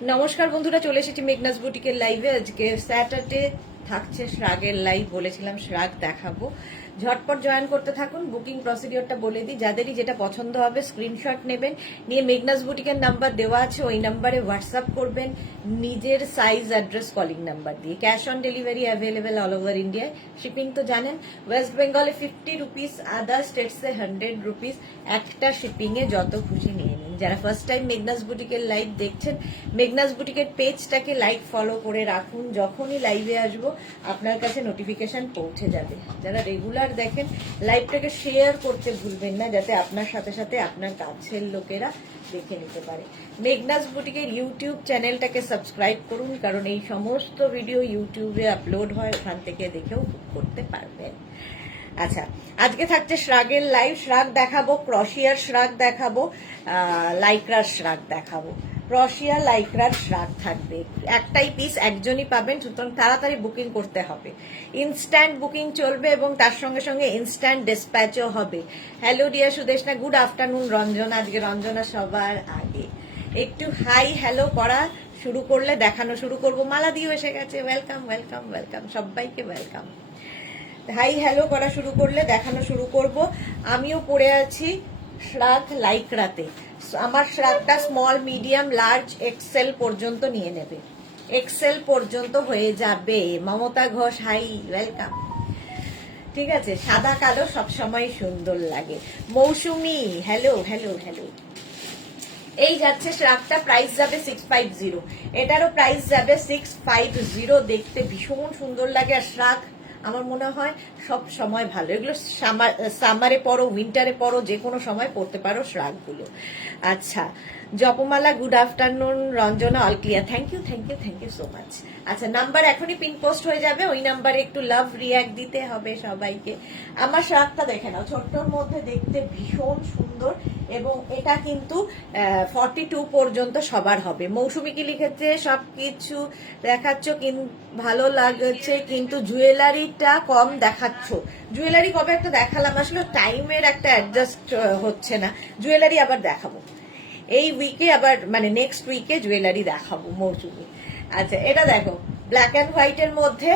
নমস্কার বন্ধুরা, চলে এসেছি মেঘনাস বুটিকের লাইভে। আজকে স্যাটারডে থাকছে শ্রাগের লাইভ, বলেছিলাম শ্রাগ দেখাবো। ঝটপট জয়েন করতে থাকুন। বুকিং প্রসিডিওরটা বলে দিই, যাদেরই যেটা পছন্দ হবে স্ক্রিনশট নেবেন, নিয়ে মেঘনাস বুটিকের নাম্বার দেওয়া আছে, ওই নাম্বারে হোয়াটসঅ্যাপ করবেন নিজের সাইজ, অ্যাড্রেস, কলিং নাম্বার দিয়ে। Cash on delivery available all over ইন্ডিয়ায়। শিপিং তো জানেন, ওয়েস্ট বেঙ্গলে 50 রুপিস, আদার স্টেটসে 100 রুপিস। একটা শিপিংয়ে যত খুশি নিয়ে নিন। যারা ফার্স্ট টাইম মেঘনাস বুটিকের লাইভ দেখছেন, মেঘনাস বুটিকের পেজটাকে লাইক ফলো করে রাখুন। যখনই লাইভে আসবো আপনার কাছে নোটিফিকেশন পৌঁছে যাবে। যারা রেগুলার দেখেন, লাইভটাকে শেয়ার করতে ভুলবেন না, যাতে আপনার সাথে সাথে আপনার কাছের লোকেরা দেখে নিতে পারে। মেঘনাস বুটিকের ইউটিউব চ্যানেলটাকে সাবস্ক্রাইব করুন, কারণ এই সমস্ত ভিডিও ইউটিউবে আপলোড হয়, ওখান থেকে দেখেও বুক করতে পারবেন। আচ্ছা, আজকে থাকছে শ্রাগের লাইভ। শ্রাগ দেখাবো, ক্রশিয়ার শ্রাগ দেখাবো, লাইক্রার শ্রাগ দেখাবো। ক্রশিয়া লাইক্রার শ্রাগ থাকবে, একটাই পিস, একজনই পাবেন, সুতরাং তাড়াতাড়ি বুকিং করতে হবে। ইনস্ট্যান্ট বুকিং চলবে এবং তার সঙ্গে সঙ্গে ইনস্ট্যান্ট ডিসপ্যাচও হবে। Hello dear Sudeshna, good afternoon Ranjana. আজকে রঞ্জনা সবার আগে। একটু হাই হ্যালো করা শুরু করলে দেখানো শুরু করবো। মালা দিও এসে গেছে, ওয়েলকাম ওয়েলকাম ওয়েলকাম, সবাইকে ওয়েলকাম। হাই হ্যালো করা শুরু করলে দেখানো শুরু করব। আমিও পড়ে আছি শ্রাগ লাইক্রাতে। আমার শ্রাগটা স্মল, মিডিয়াম, লার্জ, এক্সেল পর্যন্ত নিয়ে নেবে। এক্সেল পর্যন্ত হয়ে যাবে। Mamata Ghosh, hi, welcome. ঠিক আছে, সাদা কালো সবসময় সুন্দর লাগে। Mousumi, hello hello hello. এই যাচ্ছে শ্রাগটা, প্রাইস যাবে 650। এটারও প্রাইস যাবে 650। দেখতে ভীষণ সুন্দর লাগে। আর শ্রাগ আমার মনে হয় সব সময় ভালো। এগুলো সামারে পরো, উইন্টারে পরো, যে কোনো সময় পড়তে পারো শ্রাগগুলো। আচ্ছা, Japamala, good afternoon Ranjana, all clear. Thank you thank you thank you so much. আচ্ছা, নাম্বার এখনই পিন পোস্ট হয়ে যাবে, ওই নাম্বারে একটু লাভ রিয়াক্ট দিতে হবে সবাইকে। আমার শ্রাগটা দেখে নাও, ছোট্টর মধ্যে দেখতে ভীষণ সুন্দর, এবং এটা কিন্তু 42 পর্যন্ত সবার হবে। মৌসুমি কি লিখেছে, সবকিছু দেখাচ্ছ ভালো লাগছে, কিন্তু জুয়েলারিটা কম দেখাচ্ছ। জুয়েলারি কবে একটা দেখালাম, আসলে টাইমের একটা অ্যাডজাস্ট হচ্ছে না। জুয়েলারি আবার দেখাবো এই উইকে, আবার মানে নেক্সট উইকে জুয়েলারি দেখাবো মৌসুমি। আচ্ছা, এটা দেখো, ব্ল্যাক অ্যান্ড হোয়াইটের মধ্যে।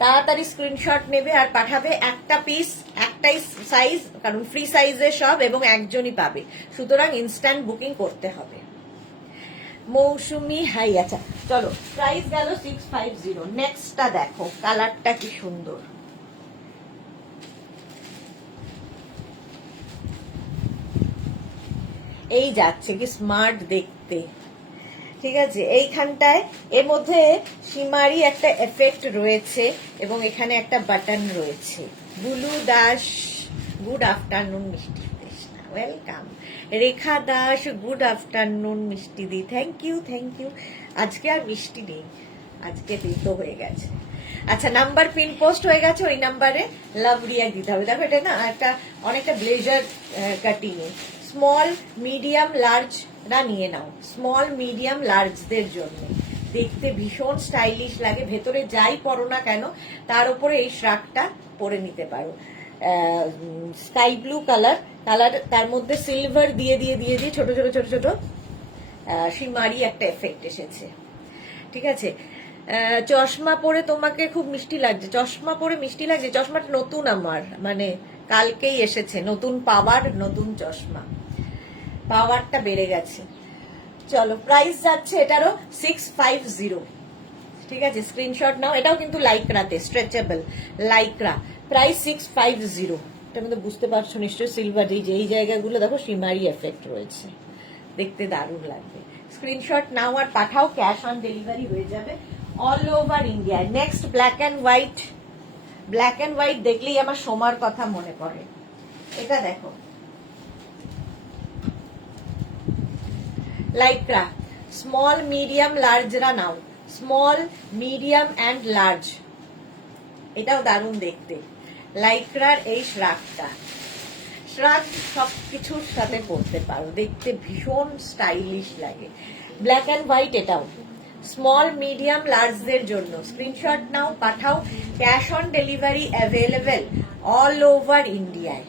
তাড়াতাড়ি স্ক্রিনশট নেবে আর পাঠাবে। একটা পিস, একটাই সাইজ, কারণ ফ্রি সাইজে সব, এবং একজনই পাবে, সুতরাং ইনস্ট্যান্ট বুকিং করতে হবে। মৌসুমি, হাই। আচ্ছা চলো, প্রাইস গেল 650। নেক্সটটা দেখো, কালারটা কি সুন্দর। এই যাচ্ছে কি স্মার্ট দেখতে। ঠিক আছে, এইখানটায় এর মধ্যে সীমারি একটা এফেক্ট রয়েছে, এবং এখানে একটা বাটন রয়েছে। বুলু দাস, গুড আফটারনুন মিষ্টি কৃষ্ণা, ওয়েলকাম। রেখা দাস, গুড আফটারনুন মিষ্টি দি, থ্যাংক ইউ থ্যাংক ইউ। আজকে আর মিষ্টি নেই, আজকে তো হয়ে গেছে। আচ্ছা, নাম্বার পিন পোস্ট হয়ে গেছে, ওই নাম্বারে লাভ রিয়াক্ট দিতে হবে। দেখো, এটা না একটা অনেকটা ব্লেজার কাটিং এ। স্মল, মিডিয়াম, লার্জ না নিয়ে নাও। স্মল, মিডিয়াম, লার্জদের জন্য দেখতে ভীষণ স্টাইলিশ লাগে। ভেতরে যাই পরো না কেন, তার উপরে এই শ্রাগটা পরে নিতে পারো। স্কাই ব্লু কালার, তার মধ্যে সিলভার দিয়ে দিয়ে দিয়ে দিয়ে ছোট ছোট ছোট ছোট সীমারি একটা এফেক্ট এসেছে। ঠিক আছে, চশমা পরে তোমাকে খুব মিষ্টি লাগছে। চশমা পরে মিষ্টি লাগছে। চশমাটা নতুন আমার, মানে কালকেই এসেছে নতুন পাওয়ার, নতুন চশমা, পাওয়ারটা বেড়ে গেছে। চলো, প্রাইস যাচ্ছে এটারও 650। ঠিক আছে, স্ক্রিনশট নাও। এটাও কিন্তু লাইক্রাতে, স্ট্রেচেবল লাইক্রা। প্রাইস 650। এটার মধ্যে বুঝতে পারছো নিশ্চয়ই, সিলভার এই জায়গাগুলো দেখো সীমারি এফেক্ট রয়েছে, দেখতে দারুণ লাগবে। স্ক্রিনশট নাও আর পাঠাও, ক্যাশ অন ডেলিভারি হয়ে যাবে all over India. Next black and white. Black and white দেখলেই আমার সোমার কথা মনে পড়ে। এটা দেখো, লাইক্রা, স্মল, মিডিয়াম, লার্জরা নাও। Small, medium and large. এটাও দারুণ দেখতে। লাইক্রার এই শ্রাগটা, শ্রাগ সবকিছুর সাথে পরতে পারো, দেখতে ভীষণ স্টাইলিশ লাগে। ব্ল্যাক অ্যান্ড হোয়াইট, এটাও স্মল, মিডিয়াম, লার্জদের জন্য। স্ক্রিনশট নাও, পাঠাও। Cash on delivery available all over ইন্ডিয়ায়।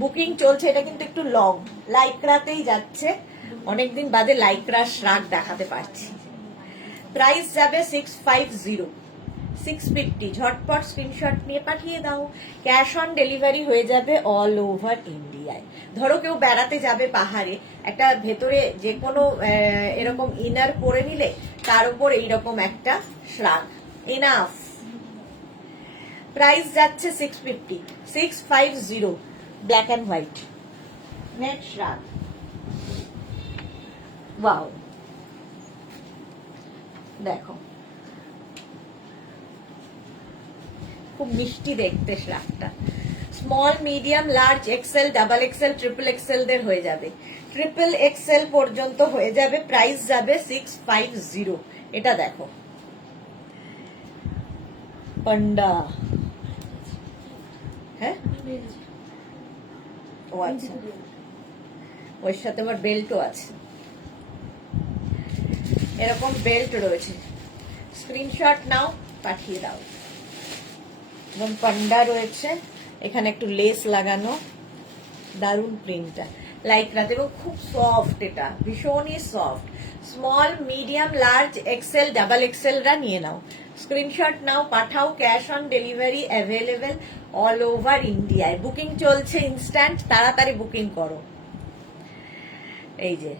বুকিং চলছে। এটা কিন্তু একটু লং, লাইক্রাতেই যাচ্ছে। অনেকদিন বাদে লাইক্রা শ্রাগ দেখাতে পারছি। প্রাইস যাবে 650, 650। ঝটপট স্ক্রিনশট নিয়ে পাঠিয়ে দাও। ক্যাশ অন ডেলিভারি হয়ে যাবে অল ওভার ইন্ডিয়ায়। ধরো কেউ বেড়াতে যাবে পাহাড়ে, একটা ভেতরে যে কোনো এরকম ইনার পরে নিলে তার উপর এইরকম একটা শ্রাগ, এনাফ। প্রাইস যাচ্ছে 650, 650, black and white net shrug. Wow, দেখো খুব মিষ্টি দেখতে শ্রাগটা। Small, medium, large, XL, double XL, triple XL দের হয়ে যাবে, ট্রিপল এক্সেল পর্যন্ত হয়ে যাবে। প্রাইস যাবে 650। এটা দেখো পান্ডা, হ্যাঁ ও আচ্ছা, ওর সাথে আমার বেল্টও আছে, এরকম বেল্ট রয়েছে। স্ক্রিনশট নাও, পাঠিয়ে দাও। এবং পান্ডা রয়েছে, এখানে একটু লেস লাগানো, দারুন প্রিন্টটা, লাইক রাতে, এবং খুব সফট, এটা ভীষণই soft. Small, medium, large, XL, double XL রা নিয়ে নাও, স্ক্রিনশট নাও, পাঠাও। Cash on delivery available all over ইন্ডিয়ায়। বুকিং চলছে ইনস্ট্যান্ট, তাড়াতাড়ি বুকিং করো। এই যে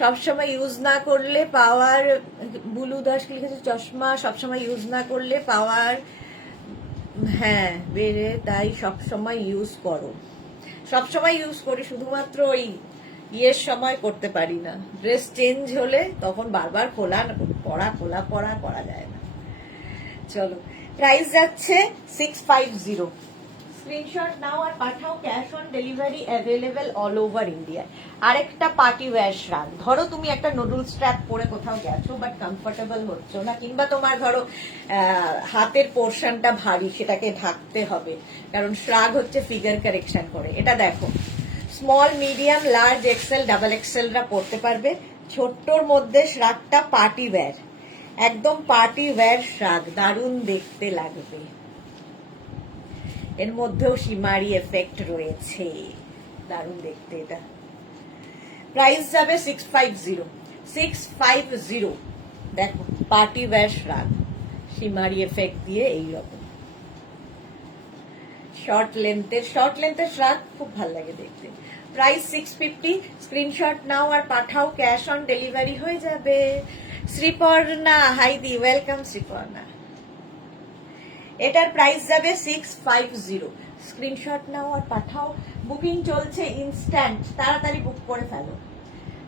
সবসময় ইউজ না করলে পাওয়ার, বুলু দাস লিখেছে চশমা, সবসময় ইউজ না করলে পাওয়ার, হ্যাঁ বেড়ে, তাই সবসময় ইউজ করো। সবসময় ইউজ করি, শুধুমাত্র ওই ইয়ের সময় করতে পারি না, ড্রেস চেঞ্জ হলে তখন বারবার খোলা পড়া খোলা পড়া করা যায় না। চলো, প্রাইস যাচ্ছে 650। স্ক্রিনশট নাও আর পাঠাও। Cash on delivery available all over India. আরেকটা পার্টি ওয়্যার শ্রাগ। ধরো তুমি একটা নুডল স্ট্র্যাপ পরে কোথাও গেছো বাট কমফোর্টেবল হচ্ছ না, কিংবা তোমার ধরো হাতের পোর্শনটা ভারী, সেটাকে ঢাকতে হবে, কারণ শ্রাগ হচ্ছে ফিগার কারেকশন করে। এটা দেখো, small, medium, large, XL, double XL রা পড়তে পারবে। ছোট্টর মধ্যে শ্রাগটা পার্টি ওয়্যার, একদম পার্টি ওয়্যার শ্রাগ, দারুণ দেখতে লাগবে। এর মধ্যেও সীমারি এফেক্ট রয়েছে, দারুণ দেখতে এটা। প্রাইস যাবে 650, 650। দেখো party wear shrug, shimmery effect দিয়ে এইরকম শর্ট লেন্থের শ্রাগ, খুব ভালো লাগে দেখতে। প্রাইস 650। স্ক্রিনশট নাও আর পাঠাও। ক্যাশ অন ডেলিভারি হয়ে যাবে। শ্রীপর্ণা, হাইদি, ওয়েলকাম শ্রীপর্ণা। এটার প্রাইস যাবে 650। স্ক্রিনশট নাও আর পাঠাও। বুকিং চলছে ইনস্ট্যান্ট, তাড়াতাড়ি বুক করে ফেলো,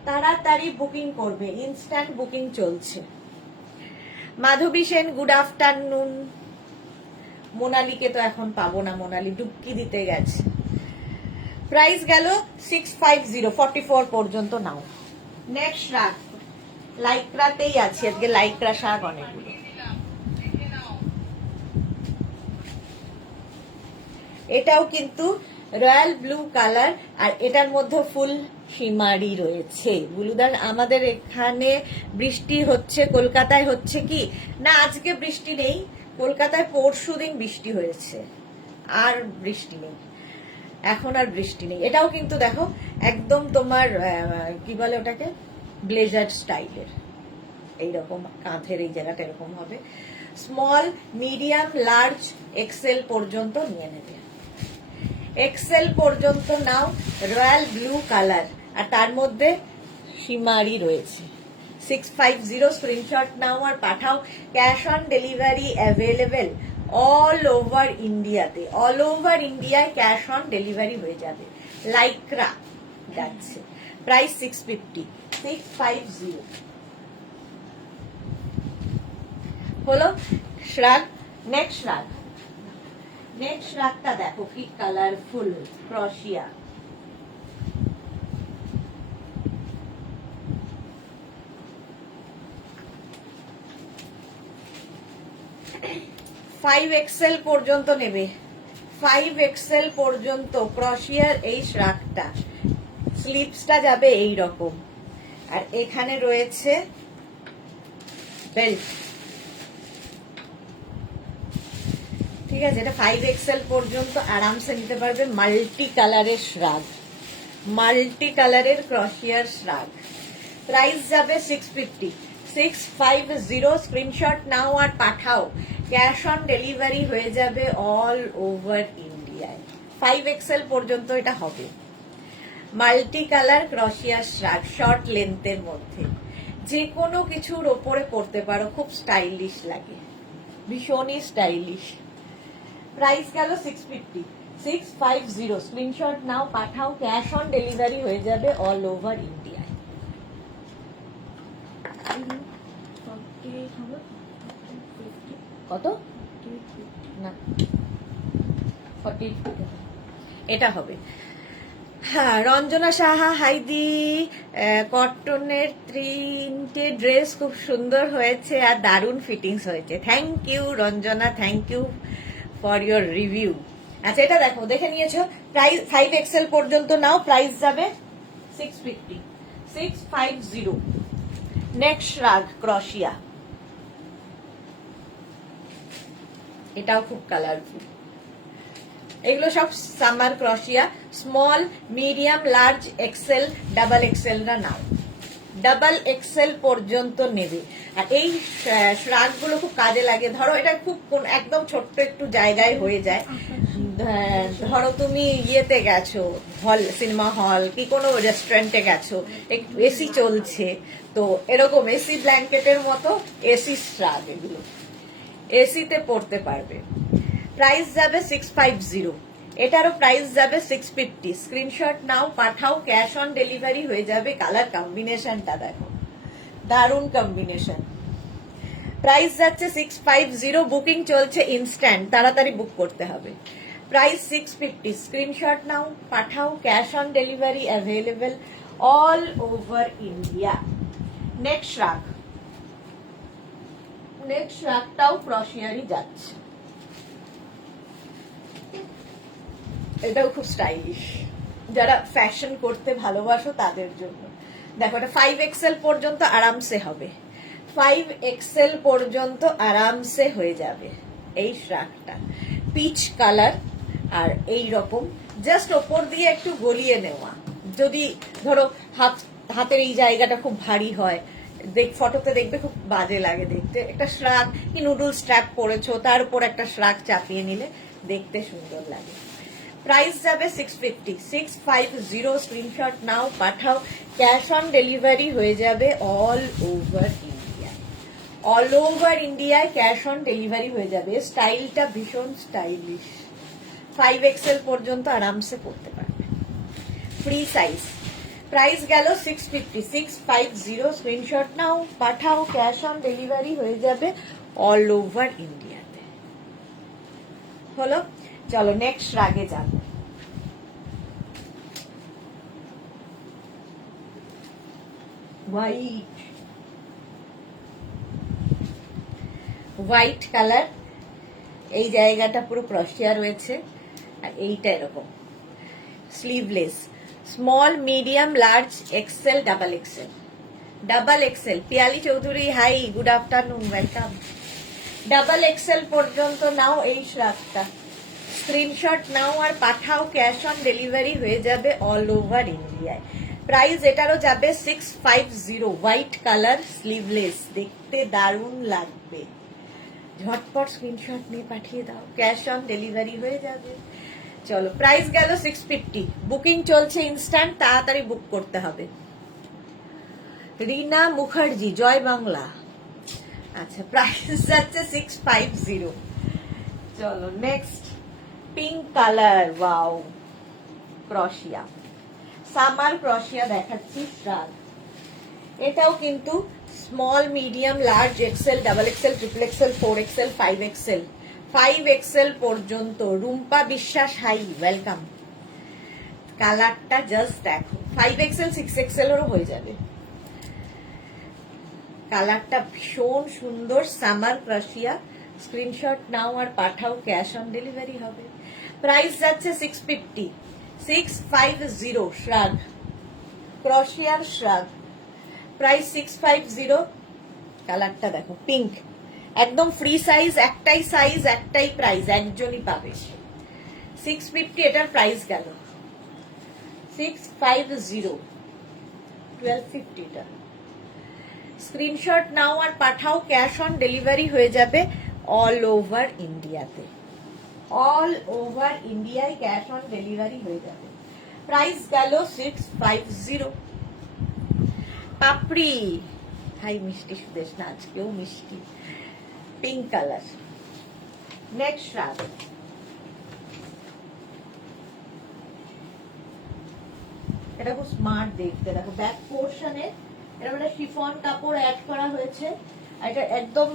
তাড়াতাড়ি বুকিং করবে, ইনস্ট্যান্ট বুকিং চলছে। মাধবী সেন, গুড আফটারনুন। মোনালিকে তো এখন পাবো না, মোনালি ডুবকি দিতে গেছে। প্রাইস গেল 650, 44 পর্যন্ত নাও। নেক্সট রাগ, লাইক্রাতেই আছে আজকে, লাইক্রা শাক অনেকগুলো। এটাও কিন্তু রয়্যাল ব্লু কালার, আর এটার মধ্যে ফুল সীমারি রয়েছে। বুলুদার, আমাদের এখানে বৃষ্টি হচ্ছে, কলকাতায় হচ্ছে কি না? আজকে বৃষ্টি নেই, কলকাতায় পরশুদিন বৃষ্টি হয়েছে, আর বৃষ্টি নেই, এখন আর বৃষ্টি নেই। এটাও কিন্তু দেখো একদম তোমার কি বলে ওটাকে, ব্লেজার স্টাইলের, এইরকম কাঁধের এই জায়গাটা এরকম হবে। স্মল, মিডিয়াম, লার্জ, এক্সেল পর্যন্ত নিয়ে নেবে। এক্সেল পর্যন্ত নাও, রয়্যাল ব্লু কালার, আর তার মধ্যে সীমারি রয়েছে। 650। স্ক্রিনশট নাও আর পাঠাও। Cash on delivery available all over ইন্ডিয়াতে, অল ওভার ইন্ডিয়ায় ক্যাশ অন ডেলিভারি হয়ে যাবে। লাইক্রা যাচ্ছে, প্রাইস 650, 650 হলো শ্রাগ। নেক্সট শ্রাগ, নেক্সট রাগটা দেখো কি কালারফুল, ক্রশিয়া। ফাইভ এক্সেল পর্যন্ত নেবে, 5 এক্সেল পর্যন্ত ক্রশিয়ার এই শ্রাগটা। স্লিপসটা যাবে এই রকম, আর এখানে রয়েছে বেল্ট, ঠিক আছে? এটা 5 এক্সেল পর্যন্ত আরামসে নিতে পারবে। মাল্টি কালারের শ্রাগ, মাল্টি কালারের ক্রশিয়ার শ্রাগ। প্রাইস যাবে 650, 650 স্ক্রিনশট নাও আর পাঠাও, ক্যাশ অন ডেলিভারি হয়ে যাবে অল ওভার ইন্ডিয়ায়। 5XL পর্যন্ত এটা হবে। মাল্টি কালার ক্রশিয়া শ্রাগ, শর্ট লেন্থের মধ্যে যে কোনো কিছুর ওপরে পরতে পারো, খুব স্টাইলিশ লাগে, ভীষণই স্টাইলিশ। প্রাইস গেল 650। 650 স্ক্রিনশট নাও পাঠাও, ক্যাশ অন ডেলিভারি হয়ে যাবে অল ওভার ইন্ডিয়ায়। কত না 40 এটা হবে। হ্যাঁ, রঞ্জনা সাহা হাইদি, কটনের 3টে ড্রেস খুব সুন্দর হয়েছে আর দারুণ ফিটিংস হয়েছে। Thank you Ranjana, thank you for your review. আচ্ছা এটা দেখো, দেখে নিয়েছো? প্রাইস 5XL পর্যন্ত নাও, প্রাইস যাবে 650। 650 নেক্সট রাগ ক্রশিয়া, এটাও খুব কালারফুল। এগুলো সব summer ক্রশিয়া, small medium large XL double XL রা নাও, ডাবল এক্সেল পর্যন্ত নেবে। আর এই শ্রাগ গুলো খুব কাজে লাগে। ধরো এটা খুব একদম ছোট্ট একটু জায়গায় হয়ে যায়। ধরো তুমি ইয়েতে গেছো, হল, সিনেমা হল কি কোনো রেস্টুরেন্টে গেছো, একটু এসি চলছে, তো এরকম এসি ব্ল্যাঙ্কেটের মতো এসি শ্রাগ, এগুলো এসিতে পড়তে পারবে। প্রাইস যাবে 650, এটারও প্রাইস যাবে 650। স্ক্রিনশট নাও পাঠাও, ক্যাশ অন ডেলিভারি হয়ে যাবে। কালার কম্বিনেশনটা দেখো, দারুণ কম্বিনেশন। প্রাইস যাচ্ছে 650, বুকিং চলছে ইনস্ট্যান্ট, তাড়াতাড়ি বুক করতে হবে। প্রাইস 650, স্ক্রিনশট নাও পাঠাও, cash on delivery available all over India. Next রাগ, নেক্সট রাগটাও ক্রশিয়ারই যাচ্ছে, এটাও খুব স্টাইলিশ, যারা ফ্যাশন করতে ভালোবাসো তাদের জন্য। দেখো এটা 5XL পর্যন্ত আরামসে হবে, 5XL পর্যন্ত আরামসে হয়ে যাবে। এই শ্রাগটা পিচ কালার আর এই রকম জাস্ট ওপর দিয়ে একটু গলিয়ে নেওয়া। যদি ধরো হাতের এই জায়গাটা খুব ভারী হয়, ফটোতে দেখবে খুব বাজে লাগে দেখতে। একটা শ্রাগ কি নুডল স্ট্র্যাপ পরেছো, তার উপর একটা শ্রাগ চাপিয়ে নিলে দেখতে সুন্দর লাগে। প্রাইস যাবে 650। 650 স্ক্রিনশট নাও পাঠাও, ক্যাশ অন ডেলিভারি হয়ে যাবে all over India. All over ইন্ডিয়ায় ক্যাশ অন ডেলিভারি হয়ে যাবে। স্টাইলটা ভীষণ স্টাইলিশ, 5XL পর্যন্ত আরামসে পড়তে পারবে, ফ্রি সাইজ। প্রাইস গেল 650। 650 স্ক্রিনশট নাও পাঠাও, ক্যাশ অন ডেলিভারি হয়ে যাবে অল ওভার ইন্ডিয়াতে। হলো, চলো নেক্সট রাগে যাব। হোয়াইট, হোয়াইট কালার, এই জায়গাটা পুরো ক্রশিয়া রয়েছে আর এইটা এরকম sleeveless, small medium large XL double XL. Double XL, Piyali Chowdhury hi, good afternoon, welcome. Double XL পর্যন্ত নাও এই শ্রাগটা, স্ক্রিনশট নাও আর পাঠাও, ক্যাশ অন ডেলিভারি হয়ে যাবে অল ওভার ইন্ডিয়ায়। প্রাইস এটারও যাবে 650। হোয়াইট কালার স্লিভলেস, দেখতে দারুণ লাগবে। ঝটপট স্ক্রিনশট নিয়ে পাঠিয়ে দাও, ক্যাশ অন ডেলিভারি হয়ে যাবে। চলো, প্রাইস গেল 650, বুকিং চলছে ইনস্ট্যান্ট, তাড়াতাড়ি বুক করতে হবে। রিনা মুখার্জি, জয় বাংলা। আচ্ছা, প্রাইস যাচ্ছে 650। চলো next, pink colour, wow, crochet, summer ক্রশিয়া দেখাচ্ছি শ্রাগ। এটাও কিন্তু small medium large XL double XL triple XL 4XL 5XL, 5XL পর্যন্ত। রুম্পা বিশ্বাস হাই, ওয়েলকাম। কালারটা জাস্ট দেখো, 5XL 6XL এরও হয়ে যাবে। কালারটা ভীষণ সুন্দর, সামার ক্রশিয়া। স্ক্রিনশট নাও আর পাঠাও, ক্যাশ অন ডেলিভারি হবে। প্রাইস যাচ্ছে 650। 650 শ্রাগ, ক্রশিয়ার শ্রাগ, প্রাইস 650। কালারটা দেখো, পিঙ্ক, একদম ফ্রি সাইজ, একটাই সাইজ একটাই প্রাইস, একজনই পাবে। 650 এটার প্রাইস গেল 650, 1250 এটা। স্ক্রিনশট নাও আর পাঠাও, ক্যাশ অন ডেলিভারি হয়ে যাবে অল ওভার ইন্ডিয়াতে। অল ওভার ইন্ডিয়ায় ক্যাশ অন ডেলিভারি হয়ে যাবে। প্রাইস গেল 650। পাপড়ি, হাই মিষ্টি সুদেশ না, আজকেও মিষ্টি, পিঙ্ক কালার। নেক্সট শ্রাগ, এটা খুব স্মার্ট দেখতে, দেখো ব্যাক পোর্শনে এটা মানে শিফন কাপড় অ্যাড করা হয়েছে, এটা একদম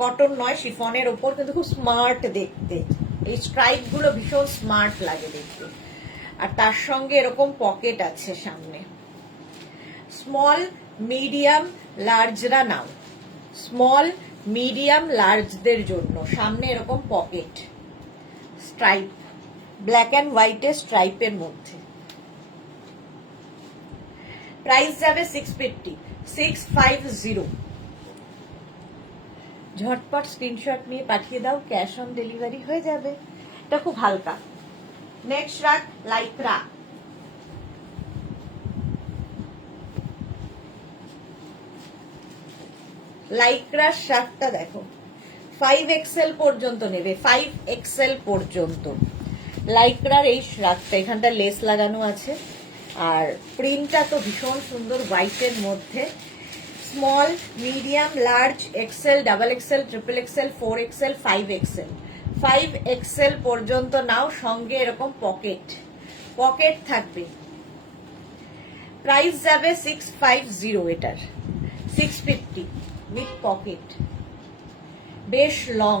কটন নয়, শিফনের ওপর, কিন্তু খুব স্মার্ট দেখতে। এই স্ট্রাইপ গুলো ভীষণ স্মার্ট লাগে দেখতে। আর তার সঙ্গে এরকম পকেট আছে সামনে। স্মল মিডিয়াম লার্জরা নাও, স্মল মিডিয়াম লার্জদের জন্য সামনে এরকম পকেট, স্ট্রাইপ, ব্ল্যাক অ্যান্ড হোয়াইটের স্ট্রাইপের মধ্যে। প্রাইস যাবে 650, 650। ঝটপট স্ক্রিনশট নিয়ে পাঠিয়ে দাও, ক্যাশ অন ডেলিভারি হয়ে যাবে। এটা খুব হালকা। নেক্সট রাখ লাইক্রা, লাইক্রার শার্টটা দেখো, 5XL পর্যন্ত নেবে, 5XL পর্যন্ত লাইক্রার এই শার্টটা। এখানটা লেস লাগানো আছে, আর প্রিন্টটা তো ভীষণ সুন্দর হোয়াইটের মধ্যে। Small medium large XL, double XL, triple XL, 4XL, 5XL, 5XL পর্যন্ত নাও। সঙ্গে এরকম পকেট, পকেট থাকবে। প্রাইস যাবে 650, এটার 650 উইথ পকেট, বেশ লং।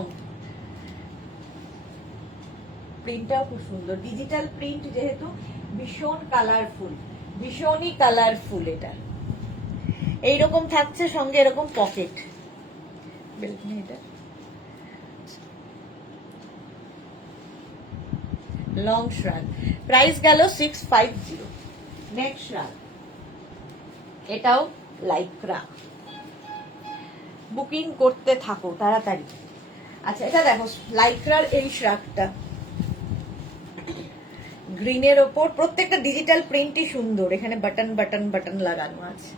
প্রিন্টটাও খুব সুন্দর, ডিজিটাল প্রিন্ট যেহেতু, ভীষণ কালারফুল, ভীষণই কালারফুল। এটা এইরকম থাকছে, সঙ্গে এরকম পকেট। এটা লং শ্রাগ, প্রাইস গেল 650। নেক্সট শ্রাগ, এটাও লাইক্রা। বুকিং করতে থাকো তাড়াতাড়ি। আচ্ছা, এটা দেখো লাইক্রার এই শ্রাগটা, গ্রিনের ওপর, প্রত্যেকটা ডিজিটাল প্রিন্টই সুন্দর। এখানে বাটন বাটন বাটন লাগানো আছে,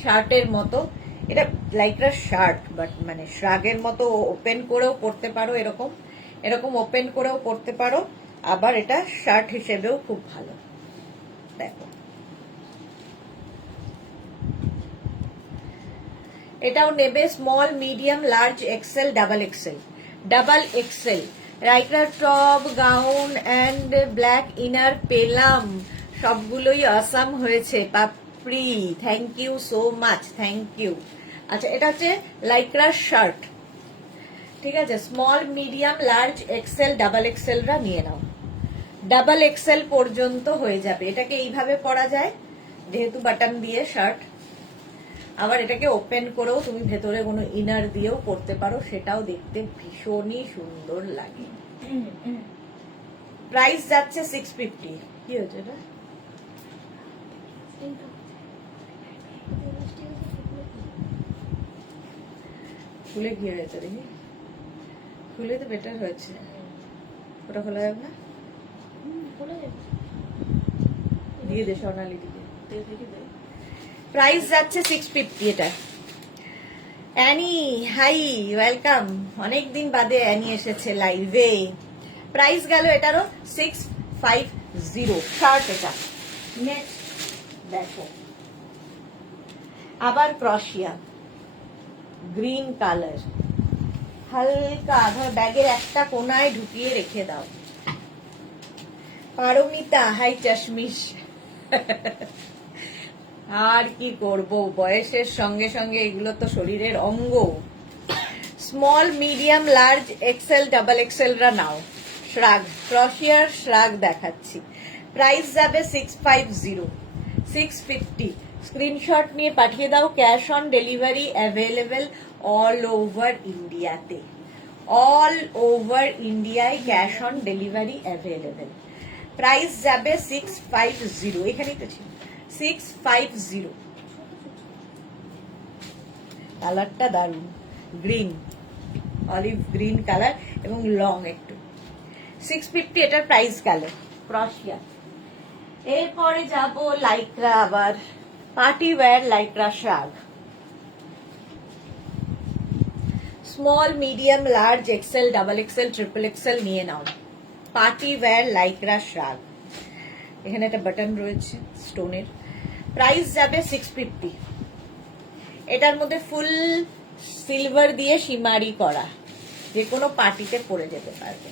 শার্টের মতো। এটা লাইক্রার শার্ট, বাট মানে শ্রাগের মতো ওপেন করেও পরতে পারো, এরকম এরকম ওপেন করেও পরতে পারো, আবার এটা শার্ট হিসেবেও খুব ভালো। দেখো এটাও নেবে small medium large XL, double XL, double XL. রাইটার top, gown and black inner পেলাম, সবগুলোই আসাম হয়েছে। Papri, thank you so much, thank you. আচ্ছা, এটা হচ্ছে লাইক্রার শার্ট, ঠিক আছে। Small medium large XL, double এক্সেলরা নিয়ে নাও, ডাবল এক্সেল পর্যন্ত হয়ে যাবে। এটাকে এইভাবে পরা যায় যেহেতু বাটন দিয়ে শার্ট, আবার এটাকে ওপেন করেও তুমি ভেতরে কোনো ইনার দিয়েও পরতে পারো, সেটাও দেখতে ভীষণই সুন্দর লাগে। প্রাইস যাচ্ছে 650। কি হচ্ছে এটা? খুলে কি হয়েছে দেখি, খুলে তো বেটার হয়েছে। ওটা খোলা যাবে না? দিয়ে দে সোনালি দিকে। প্রাইস যাচ্ছে 650 এটা। Annie, hi, welcome. অনেকদিন বাদে অ্যানি এসেছে লাইভে। প্রাইস গেল এটারও 650 শার্ট এটা। নেক্সট দেখো, আবার ক্রশিয়া, গ্রিন কালার, হালকা, ধর ব্যাগের একটা কোনায় ঢুকিয়ে রেখে দাও। পারমিতা, হাই চশমিশ। আর কি করব, বয়সের সঙ্গে সঙ্গে এগুলো তো শরীরের অঙ্গ। Small medium large XL, double এক্সেলরা নাও। শ্রাগ, ক্রশিয়ার শ্রাগ দেখাচ্ছি। প্রাইস যাবে 650, 650। স্ক্রিনশট নিয়ে পাঠিয়ে দাও, cash on delivery available all over ইন্ডিয়াতে। অল ওভার ইন্ডিয়ায় cash on delivery available. Price যাবে 650, এখানেই তো ছিল 650। কালারটা দারুন, গ্রিন, অলিভ গ্রিন কালার এবং লং একটু। 650 এটার প্রাইস গেল। ক্রশিয়া। এরপরে যাব লাইক্রা, আবার party wear Lycra শ্রাগ। Small medium large XL double XL triple Excel নিয়ে নাও। পার্টি ওয়্যার লাইক্রা শ্রাগ, এখানে একটা বাটন রয়েছে স্টোনের। প্রাইস যাবে 650। এটার মধ্যে ফুল সিলভার দিয়ে সিমারি করা, যে কোনো পার্টিতে পরে যেতে পারবে।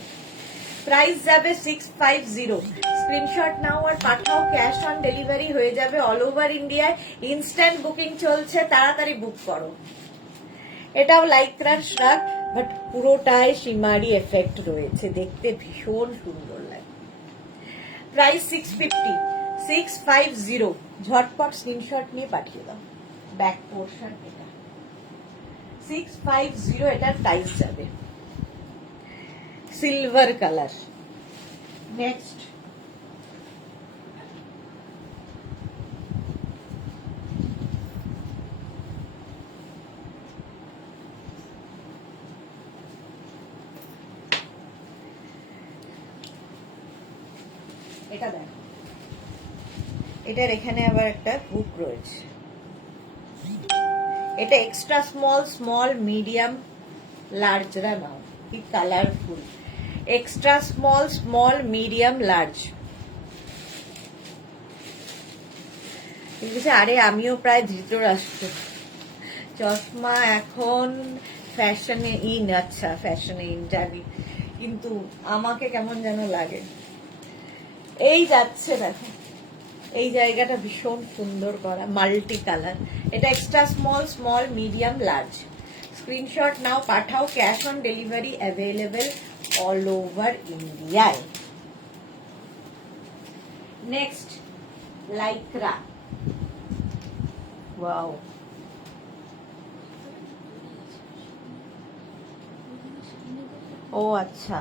প্রাইস যাবে 650। স্ক্রিনশট নাও আর পাঠাও, ক্যাশ অন ডেলিভারি হয়ে যাবে অল ওভার ইন্ডিয়ায়। ইনস্ট্যান্ট বুকিং চলছে, তাড়াতাড়ি বুক করো। এটাও লাইক্রার শ্রাগ, বাট পুরোটায় সিমারি এফেক্ট রয়েছে, দেখতে ভীষণ সুন্দর লাগে। প্রাইস 650, 650। ঝটপট স্ক্রিনশট নিয়ে পাঠিয়ে দাও। ব্যাক পোর্শন এটা 650, এটার প্রাইস যাবে। Silver colour. নেক্সট এটা দেখো, এটার এখানে আবার একটা হুক রয়েছে। এটা এক্সট্রা স্মল, স্মল মিডিয়াম লার্জরা নাও, কি colourful. Extra small, small medium large. ঠিক আছে, আরে আমিও প্রায় ধৃতরাষ্ট্র। চশমা এখন ফ্যাশনে ইন, আচ্ছা ফ্যাশনে ইন জানি, কিন্তু আমাকে কেমন যেন লাগে। এই যাচ্ছে দেখো, এই জায়গাটা ভীষণ সুন্দর করা, মাল্টি কালার। এটা extra small, small medium large. Screenshot নাও, পাঠাও, cash on delivery available all over ইন্ডিয়ায়। Next Lycra. ওয়াও, ও আচ্ছা,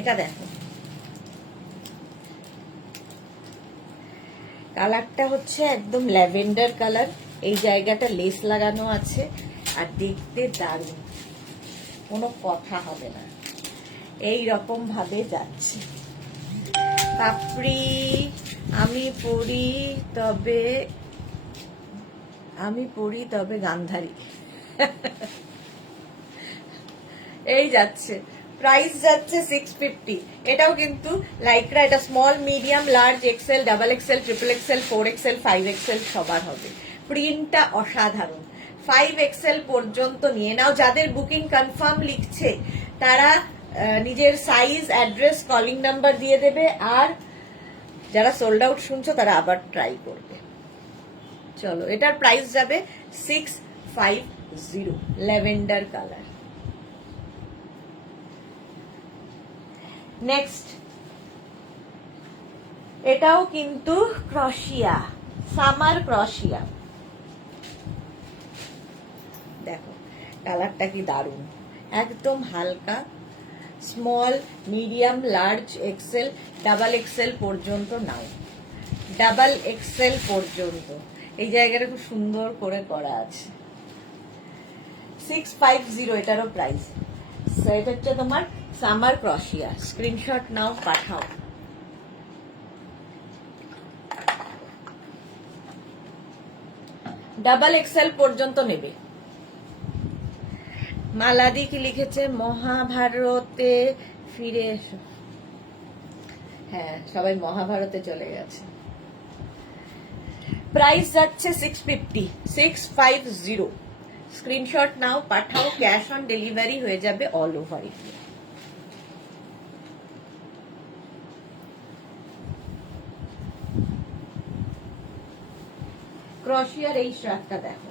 এটা দেখো, কালারটা হচ্ছে একদম ল্যাভেন্ডার কালার। এই জায়গাটা লেস লাগানো আছে, আর দেখতে দারুণ, কোনো কথা হবে না। এই রকম ভাবে যাচ্ছে। পাপড়ি আমি পড়ি তবে গান্ধারী। এই যাচ্ছে, প্রাইস যাচ্ছে 650। এটাও কিন্তু লাইক্রা, এটা small medium large XL double XL triple XL 4XL 5XL সবার হবে। প্রিন্টটা অসাধারণ। 5XL পর্যন্ত নিয়ে নাও। যাদের বুকিং কনফার্ম লিখছে তারা নিজের সাইজ, অ্যাড্রেস, কলিং নাম্বার দিয়ে দেবে, আর যারা সোল্ড আউট শুনছো তারা আবার ট্রাই করবে। চলো, এটার প্রাইস যাবে 650। Lavender colour. নেক্সট, এটাও কিন্তু ক্রশিয়া, সামার ক্রশিয়া। দেখো কালারটা কি দারুণ, একদম হালকা। Small medium large XL double XL পর্যন্ত নাও, ডাবল এক্সেল পর্যন্ত। এই জায়গাটা খুব সুন্দর করে করা আছে। 650 এটারও প্রাইস। এটা হচ্ছে তোমার সামার ক্রশিয়া। স্ক্রিনশট নাও, পাঠাও। ডাবল এক্সেল পর্যন্ত নেবে। মালাদি কি লিখেছে, মহাভারতে ফিরে এসো। হ্যাঁ, সবাই মহাভারতে চলে গেছে। প্রাইস যাচ্ছে 650, 650। স্ক্রিনশট নাও, পাঠাও, ক্যাশ অন ডেলিভারি হয়ে যাবে অল ওভার ইন্ডিয়া। ক্রশিয়ার এই শ্রাগটা দেখো,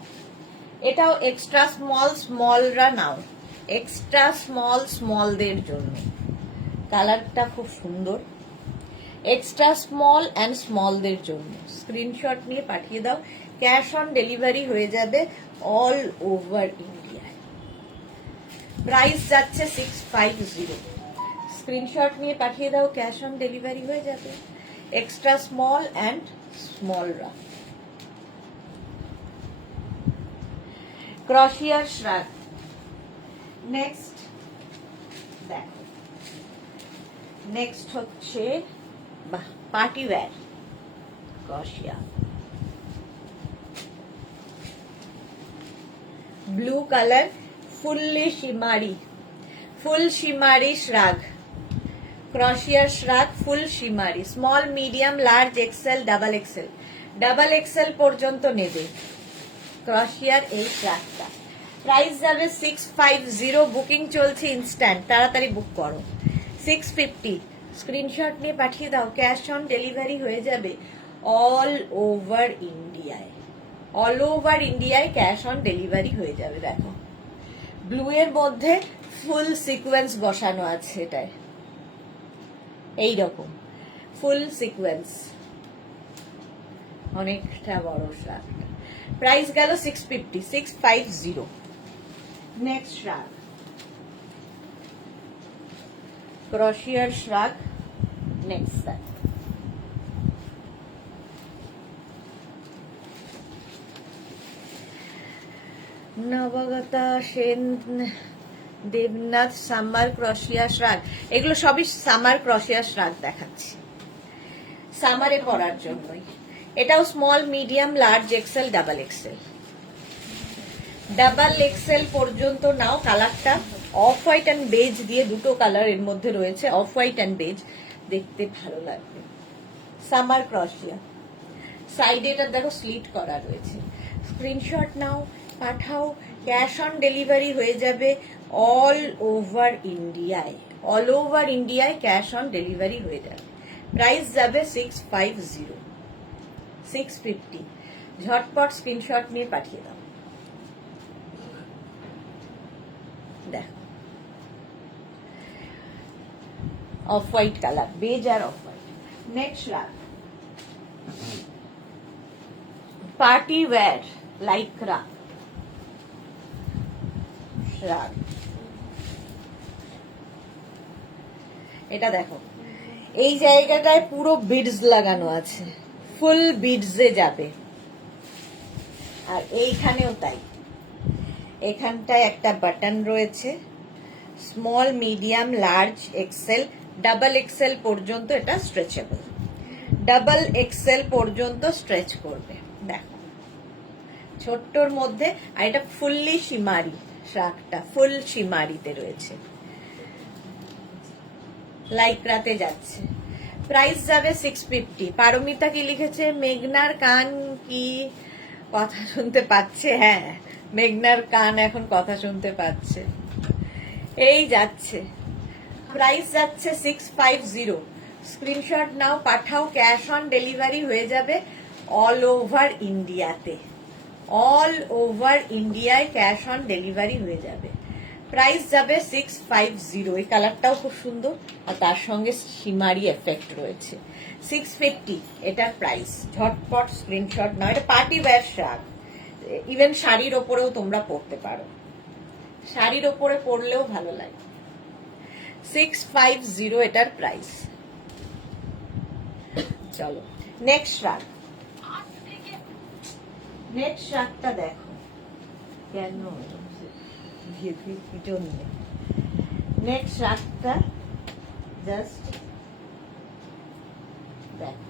এটাও এক্সট্রা স্মল, স্মলরা নাও, এক্সট্রা স্মল স্মলদের জন্য। কালারটা খুব সুন্দর, এক্সট্রা স্মল অ্যান্ড স্মলদের জন্য। স্ক্রিনশট নিয়ে পাঠিয়ে দাও, ক্যাশ অন ডেলিভারি হয়ে যাবে অল ওভার ইন্ডিয়ায়। প্রাইস যাচ্ছে 650। স্ক্রিনশট নিয়ে পাঠিয়ে দাও, ক্যাশ অন ডেলিভারি হয়ে যাবে। এক্সট্রা স্মল অ্যান্ড স্মলরা। ক্রশিয়ার শ্রাগ। নেক্সট দেখো, নেক্সট হচ্ছে পার্টি ওয়্যার ক্রশিয়া। Blue colour, fully shimmery, full shimmery shrug, ক্রশিয়ার shrug, full shimmery, small medium large XL double XL, double XL পর্যন্ত নেবে ক্রশিয়ার এই শ্রাগটা। প্রাইস যাবে 650, বুকিং চলছে ইনস্ট্যান্ট, তাড়াতাড়ি বুক করো। 650, স্ক্রিনশট নিয়ে পাঠিয়ে দাও, ক্যাশ অন ডেলিভারি হয়ে যাবে অল ওভার ইন্ডিয়ায়, অল ওভার ইন্ডিয়ায় ক্যাশ অন ডেলিভারি হয়ে যাবে। দেখো ব্লু এর মধ্যে ফুল সিকোয়েন্স বসানো আছে, এটায় এইরকম ফুল সিকোয়েন্স, অনেকটা বড় শ্রাগ। প্রাইস গেল 650, 650। নেক্সট শ্রাগ, ক্রশিয়ার shrug. Next shrug, Nabagata Sen, Debnath, summer ক্রশিয়া শ্রাগ, এগুলো সবই সামার ক্রশিয়া শ্রাগ দেখাচ্ছি, সামারে পরার জন্যই। এটাও small medium large XL double XL, double XL পর্যন্ত নাও। কালারটা অফ হোয়াইট অ্যান্ড বেজ দিয়ে, দুটো কালার এর মধ্যে রয়েছে, অফ হোয়াইট অ্যান্ড বেজ, দেখতে ভালো লাগবে। সামার ক্রশিয়া, সাইডে এটা দেখো স্লিট করা রয়েছে। স্ক্রিনশট নাও, পাঠাও, ক্যাশ অন ডেলিভারি হয়ে যাবে অল ওভার ইন্ডিয়ায়, অল ওভার ইন্ডিয়ায় ক্যাশ অন ডেলিভারি হয়ে যাবে। প্রাইস যাবে 650, 650। ঝটপট স্ক্রিনশট নিয়ে পাঠিয়ে দাও। দেখো অফ হোয়াইট কালার, বেজ আর off white. Next shrug, party wear Lycra shrug. এটা দেখো এই জায়গাটায় পুরো বিডস লাগানো আছে, ফুল বিডসে যাবে, আর এইখানেও তাই। এখানটায় একটা বাটন রয়েছে, small medium large XL double XL পর্যন্ত এটা স্ট্রেচেবল, ডাবল এক্সেল পর্যন্ত স্ট্রেচ করবে। দেখো ছোট্টর মধ্যে, আর এটা ফুললি শিমারি শ্রাগটা, ফুল শিমারিতে রয়েছে, লাইক্রাতে যাচ্ছে। প্রাইস যাবে 650। পারমিতা কি লিখেছে, মেঘনার কান কি কথা শুনতে পাচ্ছে? হ্যাঁ, মেঘনার কান এখন কথা শুনতে পাচ্ছে, এই যাচ্ছে। প্রাইস যাচ্ছে 650, স্ক্রিনশট নাও, পাঠাও, ক্যাশ অন ডেলিভারি হয়ে যাবে অল ওভার ইন্ডিয়াতে, অল ওভার ইন্ডিয়ায় ক্যাশ অন ডেলিভারি হয়ে যাবে। প্রাইস যাবে 650। এই কালারটাও খুব সুন্দর, আর তার সঙ্গে শিমারি এফেক্ট রয়েছে। 650 এটার প্রাইস। ঝটপট স্ক্রিনশট নাও, এটা পার্টি ওয়্যার শ্রাগ, ইভেন শাড়ির ওপরেও তোমরা পরতে পারো, শাড়ির ওপরে পরলেও ভালো লাগে। 650 এটার প্রাইস। চলো নেক্সট শ্রাগ, নেক্সট শ্রাগটা দেখো কেন জন্য। নেক্সট শ্রাগটা জাস্ট দেখো,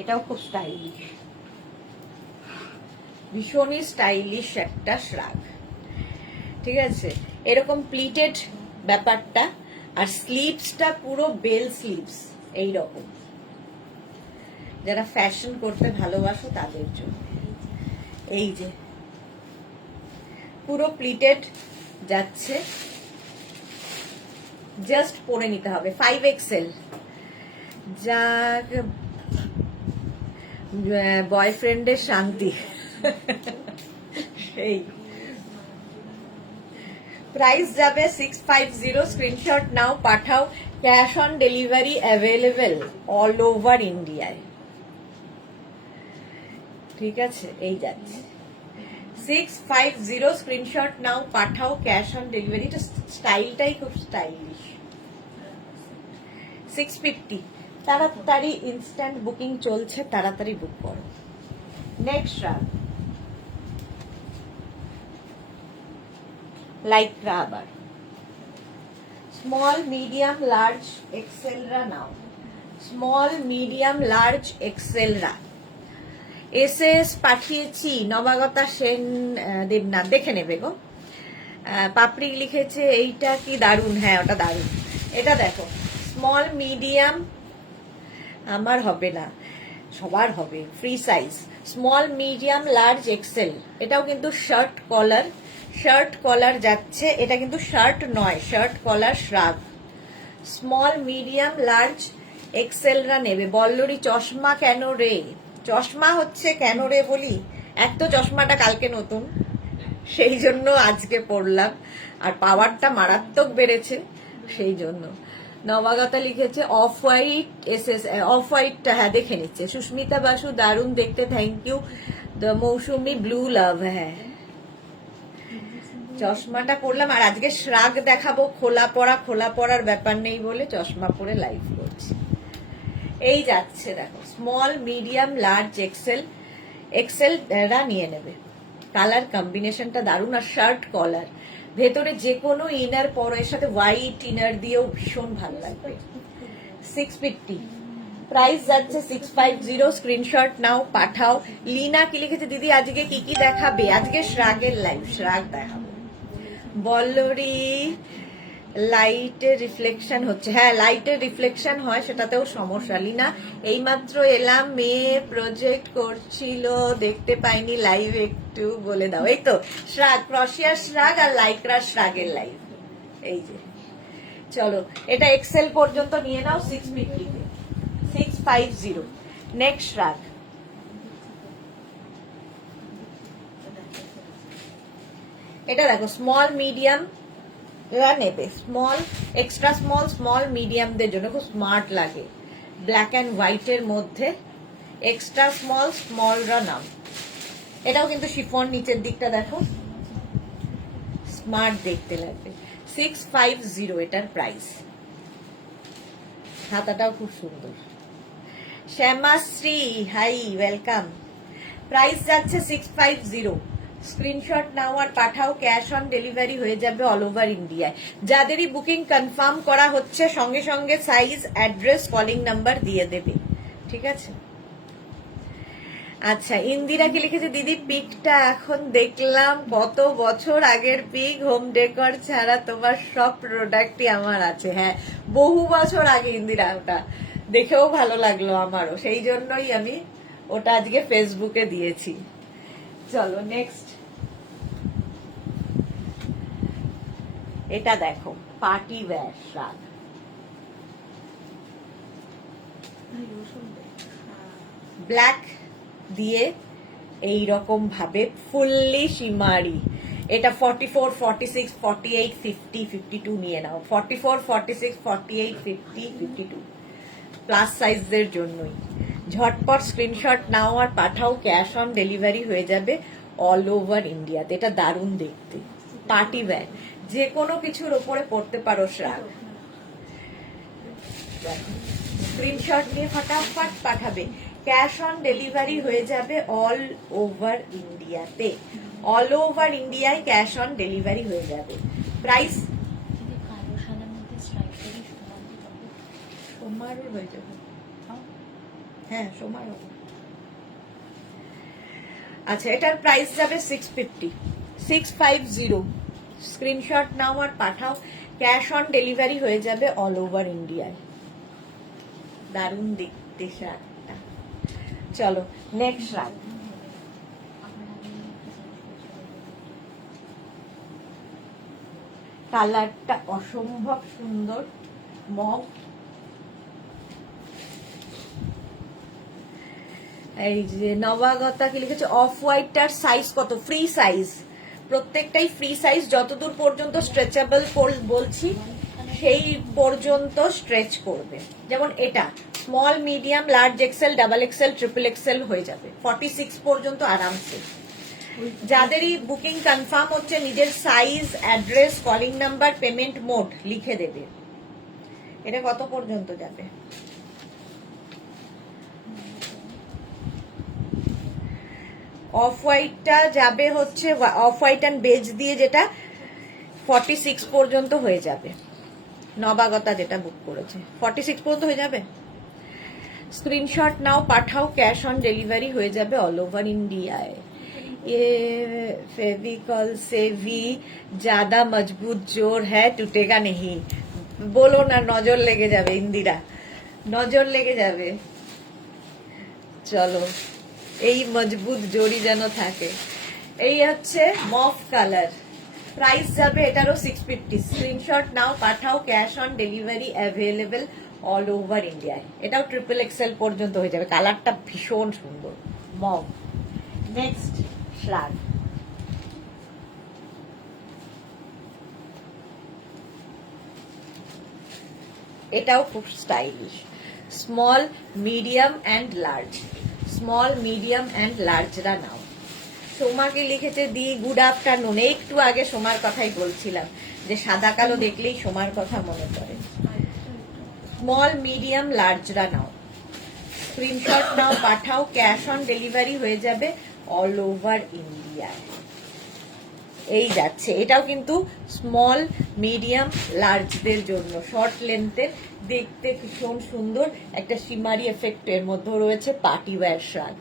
এটাও খুব স্টাইলিশ, ভীষণই স্টাইলিশ একটা শ্রাগ, ঠিক আছে। এরকম প্লিটেড ব্যাপারটা, আর স্লিভসটা পুরো বেল স্লিভস, এইরকম। যারা ফ্যাশন করতে ভালোবাসো তাদের জন্য। এই যে পুরো প্লিটেড যাচ্ছে, জাস্ট পরে নিতে হবে। 5XL, যা বয়ফ্রেন্ডের শান্তি। এই প্রাইস যাবে 650, স্ক্রিনশট নাও, পাঠাও, cash on delivery available all over ইন্ডিয়ায়, ঠিক আছে। এই যাচ্ছে 650, স্ক্রিনশট নাও, পাঠাও, ক্যাশ অন ডেলিভারি। স্টাইলটাই খুব স্টাইলিশ। 650, তাড়াতাড়ি ইনস্ট্যান্ট বুকিং চলছে, তাড়াতাড়ি বুক করো। নেক্সট শ্রাগ, লাইক্রা, আবার স্মল মিডিয়াম লার্জ এক্সেলরা নাও, স্মল মিডিয়াম লার্জ এক্সেলরা। এসএস পাঠিয়েছি নবাগতা সেন দেবনাথ, দেখে নেবে গো। পাপড়ি লিখেছে এইটা কি দারুণ, হ্যাঁ ওটা দারুণ। এটা দেখো স্মল মিডিয়াম, আমার হবে না, সবার হবে, free size, small medium large XL. এটাও কিন্তু শার্ট কলার যাচ্ছে, এটা কিন্তু শার্ট নয়, shirt collar shrug. Small medium large এক্সেলরা নেবে। বল্লরি চশমা কেন রে? চশমা হচ্ছে কেন রে বলি, এক তো চশমাটা কালকে নতুন, সেই জন্য আজকে পড়লাম, আর পাওয়ারটা মারাত্মক বেড়েছে সেই জন্য। নবাগতা লিখেছে অফ হোয়াইট এসএস, অফ হোয়াইটটা হ্যাঁ দেখে নিচ্ছে। সুস্মিতা বাসু দারুণ দেখতে, থ্যাংক ইউ। মৌসুমি ব্লু লাভ, হ্যাঁ চশমাটা পরলাম, আর আজকে শ্রাগ দেখাবো, খোলা পড়ার ব্যাপার নেই বলে চশমা পরে লাইভ করছি। এই যাচ্ছে দেখো স্মল মিডিয়াম লার্জ এক্সেলরা নিয়ে নেবে। কালার কম্বিনেশনটা দারুণ, আর শার্ট কলার, ভেতরে যে কোনো ইনার পরো, এর সাথে হোয়াইট ইনার দিয়েও ভীষণ ভালো লাগবে। 650 প্রাইস যাচ্ছে 650। স্ক্রিনশট নাও, পাঠাও। লিনা কি লিখেছে, দিদি আজকে কি কি দেখাবে? আজকে শ্রাগের লাইভ, শ্রাগ দেখাবো। বল্লরি লাইটের রিফ্লেকশন হচ্ছে, হ্যাঁ লাইটের রিফ্লেকশন হয়, সেটাতেও সমস্যা। লিনা এইমাত্র এলাম, মেয়ে প্রজেক্ট করছিল, দেখতে পাইনি লাইভ, একটু বলে দাও। এই তো শ্রাগ, ক্রশিয়ার শ্রাগ আর লাইক্রা শ্রাগের লাইভ, এই যে। চলো এটা এক্সেল পর্যন্ত নিয়ে নাও 650, 650। নেক্সট শ্রাগ, এটা দেখো স্মল মিডিয়াম নেবে, স্মল এক্সট্রা স্মল, স্মল মিডিয়ামদের জন্য খুব স্মার্ট লাগে, ব্ল্যাক অ্যান্ড হোয়াইটের মধ্যে এক্সট্রা স্মলরা নাম। এটাও কিন্তু শিফন, নিচের দিকটা দেখো স্মার্ট দেখতে লাগবে। 650 এটার প্রাইস। হাতাটাও খুব সুন্দর। Shyamashree high, welcome. প্রাইস যাচ্ছে 650। স্ক্রিনশট নাও আর পাঠাও, ক্যাশ অন ডেলিভারি হয়ে যাবে অল ওভার ইন্ডিয়ায়। যাদেরই বুকিং কনফার্ম করা হচ্ছে সঙ্গে সঙ্গে সাইজ, অ্যাড্রেস, কলিং নাম্বার দিয়ে দেবে, ঠিক আছে? আচ্ছা ইন্দিরা কি লিখেছে, দিদি পিকটা এখন দেখলাম, কত বছর আগের পিক, হোম ডেকর ছাড়া তোমার সব প্রোডাক্টই আমার আছে। হ্যাঁ বহু বছর আগে ইন্দিরা, ওটা দেখেও ভালো লাগলো আমারও, সেই জন্যই আমি ওটা আজকে ফেসবুকে দিয়েছি। চলো নেক্সট, এটা দেখো পার্টি ওয়্যার শ্রাগ, ব্ল্যাক দিয়ে এই রকম ভাবে ফুললি শিমারি। এটা 44, 46, 48, 50, 52 নিয়ে নাও। 44, 46, 48, 50, 52 প্লাস সাইজদের জন্যই। ঝটপট স্ক্রিনশট নাও আর পাঠাও, ক্যাশ অন ডেলিভারি হয়ে যাবে অল ওভার ইন্ডিয়াতে। এটা দারুণ দেখতে, পার্টি ওয়্যার, যে কোনো কিছুর ওপরে পড়তে পারো শ্রাগ। স্ক্রিনশট নিয়ে ফটাফট পাঠাবে, ক্যাশ অন ডেলিভারি হয়ে যাবে অল ওভার ইন্ডিয়াতে, অল ওভার ইন্ডিয়ায় ক্যাশ অন ডেলিভারি হয়ে যাবে। প্রাইস সোমারও হয়ে যাবে, হ্যাঁ সোমার হবে। আচ্ছা এটার প্রাইস যাবে 650, 650। স্ক্রিনশট নাও আর পাঠাও, ক্যাশ অন ডেলিভারি হয়ে যাবে অল ওভার ইন্ডিয়ায়। দারুণ দেখতে শার্টটা। চলো নেক্সট শার্ট, কালারটা অসম্ভব সুন্দর, মগ। এই যে নবাগতা কি লিখেছে, অফ হোয়াইটটার সাইজ কত? ফ্রি সাইজ, প্রত্যেকটাই ফ্রি সাইজ, যতদূর পর্যন্ত স্ট্রেচেবল বলছি সেই পর্যন্ত স্ট্রেচ করবে। যেমন এটা small medium large XL, double XL, triple Excel হয়ে যাবে 46 পর্যন্ত আরামসে। যাদেরই বুকিং কনফার্ম হচ্ছে নিজের size, address, calling number, payment mode লিখে দেবে। এটা কত পর্যন্ত যাবে? অফ হোয়াইটটা যাবে হচ্ছে অফ হোয়াইট অ্যান্ড বেজ দিয়ে, যেটা 46 পর্যন্ত হয়ে যাবে। নবাগতা যেটা বুক করেছে 46 পর্যন্ত হয়ে যাবে। স্ক্রিনশট নাও, পাঠাও, ক্যাশ অন ডেলিভারি হয়ে যাবে অল ওভার ইন্ডিয়ায়। ये फेविकॉल से भी ज्यादा मजबूत जोर है, टूटेगा नहीं। বলো না, নজর লেগে যাবে ইন্দিরা, নজর লেগে যাবে। চলো, এই মজবুত জড়ি যেন থাকে। এই হচ্ছে মফ কালার, প্রাইস যাবে এটারও 650। স্ক্রিনশট নাও, পাঠাও, cash on delivery available all over ইন্ডিয়ায়। এটাও ট্রিপল এক্সেল পর্যন্ত হয়ে যাবে। কালারটা ভীষণ সুন্দর, মফ। নেক্সট শ্রাগ, এটাও খুব stylish. Small, medium and large, small, medium and লার্জরা নাও। সোমাকে লিখেছে দি গুড আফটারনুন। একটু আগে সোমার কথাই বলছিলাম যে সাদা কালো দেখলেই সোমার কথা মনে পড়ে। স্মল, মিডিয়াম, লার্জরা নাও। স্ক্রিনশট নাও, পাঠাও, ক্যাশ অন ডেলিভারি হয়ে যাবে অল ওভার ইন্ডিয়ায়। এই যাচ্ছে, এটাও কিন্তু স্মল, মিডিয়াম, লার্জদের জন্য। শর্ট লেন্থের, দেখতে ভীষণ সুন্দর, একটা শিমারি এফেক্ট এর মধ্যে রয়েছে, পার্টি ওয়্যার শ্রাগ।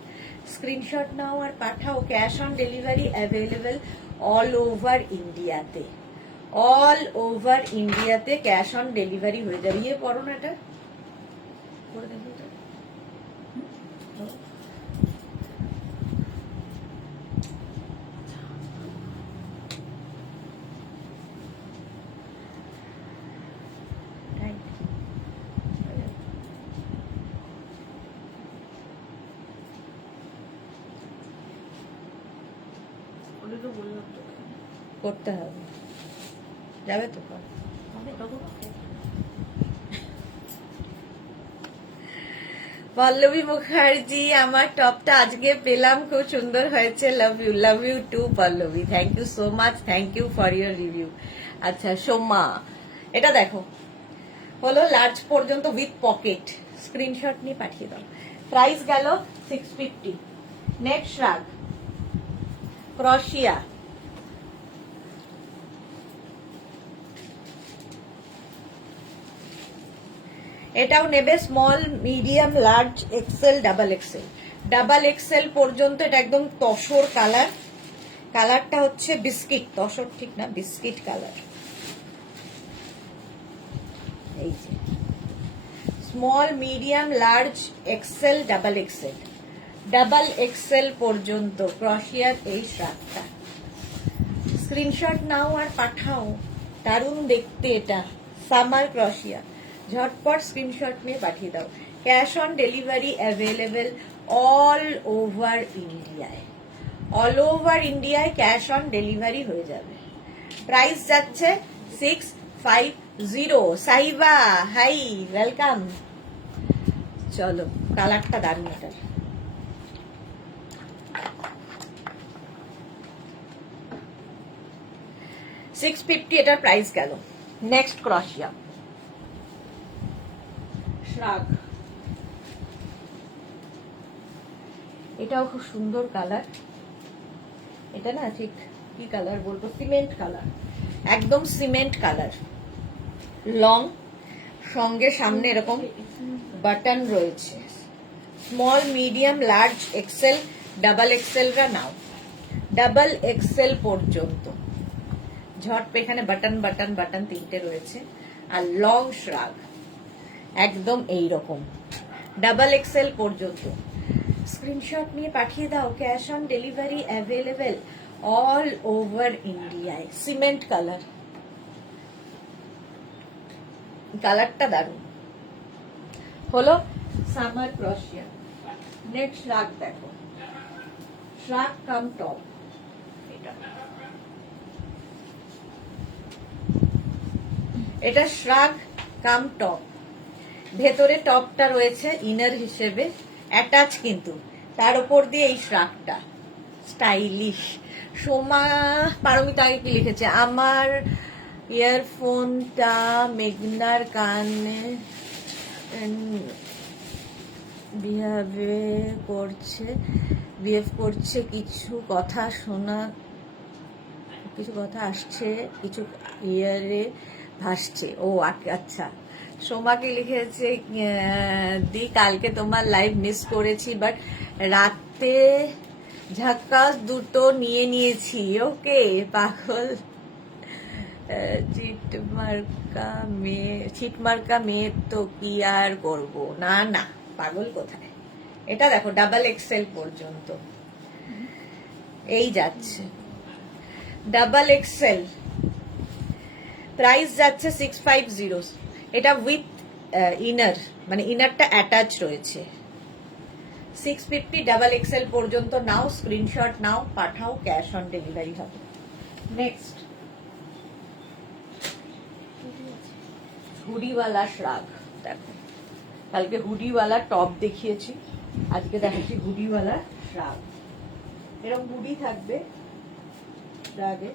স্ক্রিনশট নাও আর পাঠাও, cash on delivery available all over ইন্ডিয়াতে। অল ওভার ইন্ডিয়াতে ক্যাশ অন ডেলিভারি হয়ে যাবে। ইয়ে পড়ো না, এটা করে দেখো এটা। করতে হবে, যাবে তো। পল্লবী মুখার্জি, আমার টপটা আজকে পেলাম, খুব সুন্দর হয়েছে, love you too Pallabi, thank you so much, thank you for your review. আচ্ছা সোমা, এটা দেখো, হলো লার্জ পর্যন্ত উইথ পকেট। স্ক্রিনশট নিয়ে পাঠিয়ে দাও। প্রাইস গেল 650। নেক্সট শ্রাগ, ক্রোশিয়া, এটাও নেবে small, medium, large, XL, double XL. Double XL পর্যন্ত। এটা একদম তসর কালার, কালারটা হচ্ছে বিস্কিট, তসর ঠিক না, বিস্কিট কালার। এই যে small, medium, large, XL, double XL. Double XL পর্যন্ত ক্রোশিয়ার এই শ্রাগটা। স্ক্রিনশট নাও আর পাঠাও, দারুণ দেখতে এটা, সামার ক্রোশিয়া। ঝটপট স্ক্রিনশট নিয়ে পাঠিয়ে দাও। Cash on delivery available all over ইন্ডিয়ায়। অল ওভার ইন্ডিয়ায় ক্যাশ অন ডেলিভারি হয়ে যাবে। প্রাইস যাচ্ছে 650। Saiba, high, welcome. চলো, কালারটা দারুণ এটার। $650 এটার প্রাইস গেল। নেক্সট ক্রোশিয়া শ্রাগ, এটাও খুব সুন্দর কালার। এটা না ঠিক কি কালার বলবো, সিমেন্ট কালার, একদম সিমেন্ট কালার। লং, সঙ্গে সামনে এরকম বাটন রয়েছে। Small, medium, large, XL, double এক্সেলরা নাও। ডাবল এক্সেল পর্যন্ত। ঝটপে এখানে বাটন বাটন বাটন তিনটে রয়েছে। আর লং শ্রাগ একদম এই রকম, ডাবল এক্সেল পর্যন্ত। স্ক্রিনশট নিয়ে পাঠিয়ে দাও। Cash on delivery available all over ইন্ডিয়ায়। সিমেন্ট কালার, কালারটা দারুণ। হলো সামার ক্রোশিয়া। নেক্সট শ্রাগ দেখো, শ্রাগ কাম টপ। এটা শ্রাগ কাম টপ, ভেতরে টপটা রয়েছে ইনার হিসেবে অ্যাটাচ, কিন্তু তার উপর দিয়ে এই শ্রাগটা স্টাইলিশ। সোমা পারমিতা আগে কি লিখেছে, আমার ইয়ারফোনটা মেঘনার কানে বিহেভ করছে, কিছু কথা শোনা, কিছু কথা আসছে, কিছু ইয়ারে ভাসছে। ও আচ্ছা, সোমাকে লিখেছে দি কালকে তোমার লাইভ মিস করেছি, বাট রাতে ঝাক্কাস দুটো নিয়ে নিয়েছি। ওকে পাগল, ছিটমার্কা মেয়ে তো কি আর করবো। না না পাগল কোথায়, এটা দেখো ডাবল এক্সেল পর্যন্ত এই যাচ্ছে, ডাবল এক্সেল প্রাইস যাচ্ছে 650। এটা উইথ ইনার, মানে ইনারটা অ্যাটাচ রয়েছে। 650 ডাবল এক্সেল পর্যন্ত নাও, স্ক্রিনশট নাও, পাঠাও, ক্যাশ অন ডেলিভারি হবে। নেক্সট হুডিওয়ালা শ্রাগ, দেখো কালকে হুডিওয়ালা টপ দেখিয়েছি, আজকে দেখাচ্ছি হুডিওয়ালা শ্রাগ। এরকম হুডি থাকবে শ্রাগে,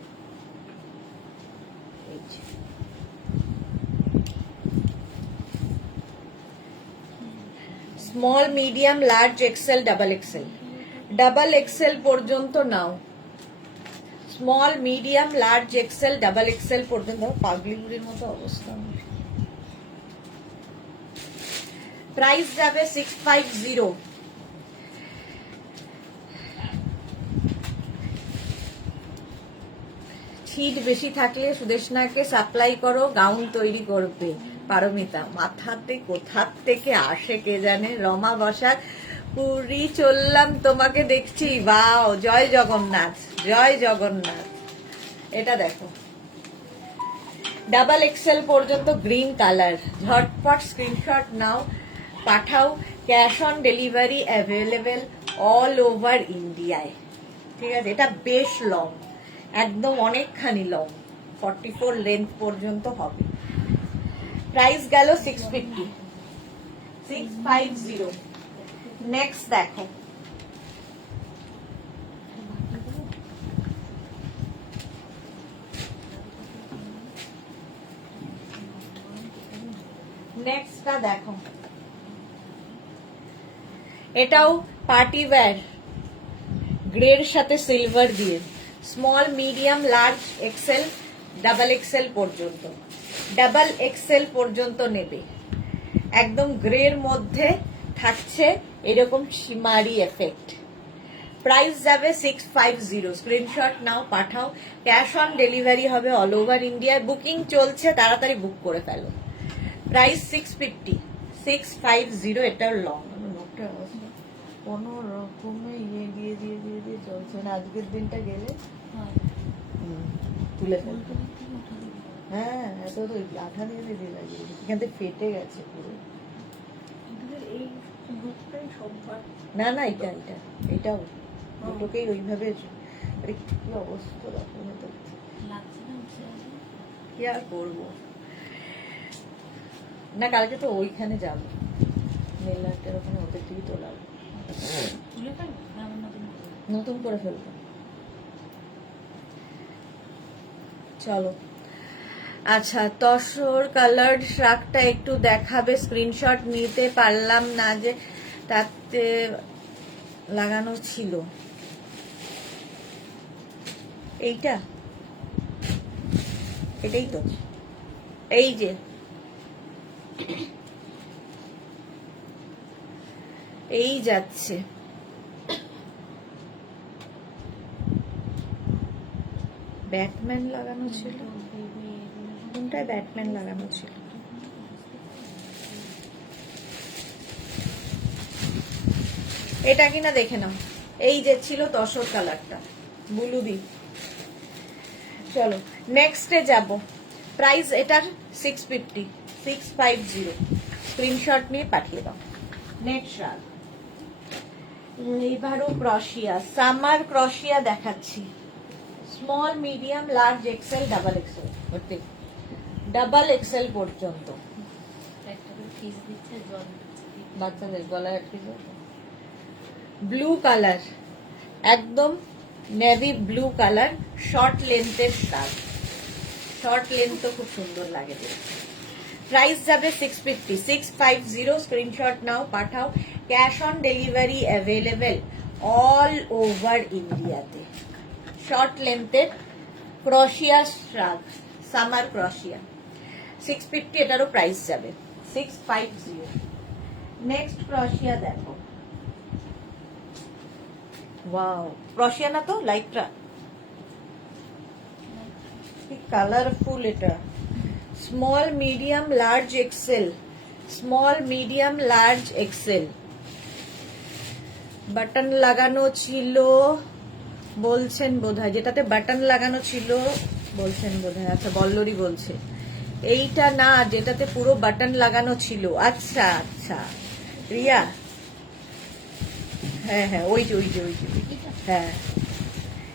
small medium large XL double XL, double XL পর্যন্ত নাও, small medium large XL double XL পর্যন্ত। পাগলিগুড়ির মতো অবস্থা। প্রাইস যাবে 650। ছিট বেশি থাকলে সুদেশনাকে সাপ্লাই করো, গাউন তৈরি করবে পারমিতা। মাথাতে কোথার থেকে আসে কে জানে। রমা বসাক, পুরী চললাম তোমাকে দেখছি। বাও, জয় জগন্নাথ, জয় জগন্নাথ। এটা দেখো ডাবল এক্সেল পর্যন্ত গ্রিন কালার, ঝটপট স্ক্রিনশট নাও, পাঠাও, cash on delivery available all over ইন্ডিয়ায়। ঠিক আছে, এটা বেশ লং, একদম অনেকখানি লং, 44 লেন্থ পর্যন্ত হবে। প্রাইস গেল 650। নেক্সট দেখো নেক্সটটা দেখো, এটাও পার্টি ওয়্যার, গ্রের সাথে সিলভার দিয়ে, small medium large XL double XL পর্যন্ত, ডাবল এক্সেল পর্যন্ত নেবে। একদম গ্রের মধ্যে থাকছে এরকম শিমারি এফেক্ট। প্রাইস যাবে 650। স্ক্রিনশট নাও, পাঠাও, ক্যাশ অন ডেলিভারি হবে অল ওভার ইন্ডিয়ায়। বুকিং চলছে, তাড়াতাড়ি বুক করে ফেলো। প্রাইস 650। এটার লং, কোনো রকমে দিয়ে চলছে না। আজকের দিনটা গেলে তুলে ফেলবে। হ্যাঁ, এত তো আঠা দিয়ে লাগিয়ে এখান থেকে ফেটে গেছে পুরো। না না, এটাও দুটোকেই ওইভাবে। কি অবস্থা দেখো, কি আর করবো না। কালকে তো ওইখানে যাবো, মেলাটার ওখানে, ওদের থেকে তোলাবো, নতুন করে ফেলবো। চলো, আচ্ছা তসর কালার্ড শ্রাগটা একটু দেখাবে। স্ক্রিনশট নিতে পারলাম না, যে তাতে লাগানো ছিল। এটাই তো, এই যে এই যাচ্ছে, ব্যাটম্যান লাগানো ছিল, কোনটায় ব্যাটম্যান লাগানো ছিল? এটা কিনা দেখে নাও। এই যে ছিল তসর কালারটা, বুলুদি। চলো নেক্সটে যাব। প্রাইস এটার 650। স্ক্রিনশট নিয়ে পাঠিয়ে দাও। নেক্সট রাগ, এবারও ক্রশিয়া, সামার ক্রশিয়া দেখাচ্ছি। Small medium large XL double XL, double XL পর্যন্ত। বাচ্চাদের গলায় আটকে যায়। ব্লু কালার, একদম নেভি ব্লু কালার, শর্ট লেন্থের শার্ট। শর্ট লেন্থ তো খুব সুন্দর লাগে। প্রাইস যাবে 650। স্ক্রিনশট নাও, পাঠাও, cash on delivery available all over ইন্ডিয়াতে। শর্ট লেন্থের ক্রশিয়া শ্রাগ, সামার ক্রশিয়া, 650। এটারও প্রাইস যাবে 650। নেক্সট ক্রশিয়া দেখো, ওয়াও ক্রশিয়া না তো লাইটটা, কি কালারফুল এটা। Small medium large XL, small medium large Excel, button লাগানো ছিল বলছেন বোধহয়, যেটাতে বাটন লাগানো ছিল বলছেন বোধহয়, আচ্ছা বল্লরি বলছে এইটা না, যেটাতে পুরো বাটন লাগানো ছিল। আচ্ছা আচ্ছা রিয়া, হ্যাঁ হ্যাঁ ওই যে ওই যে ওই যে, হ্যাঁ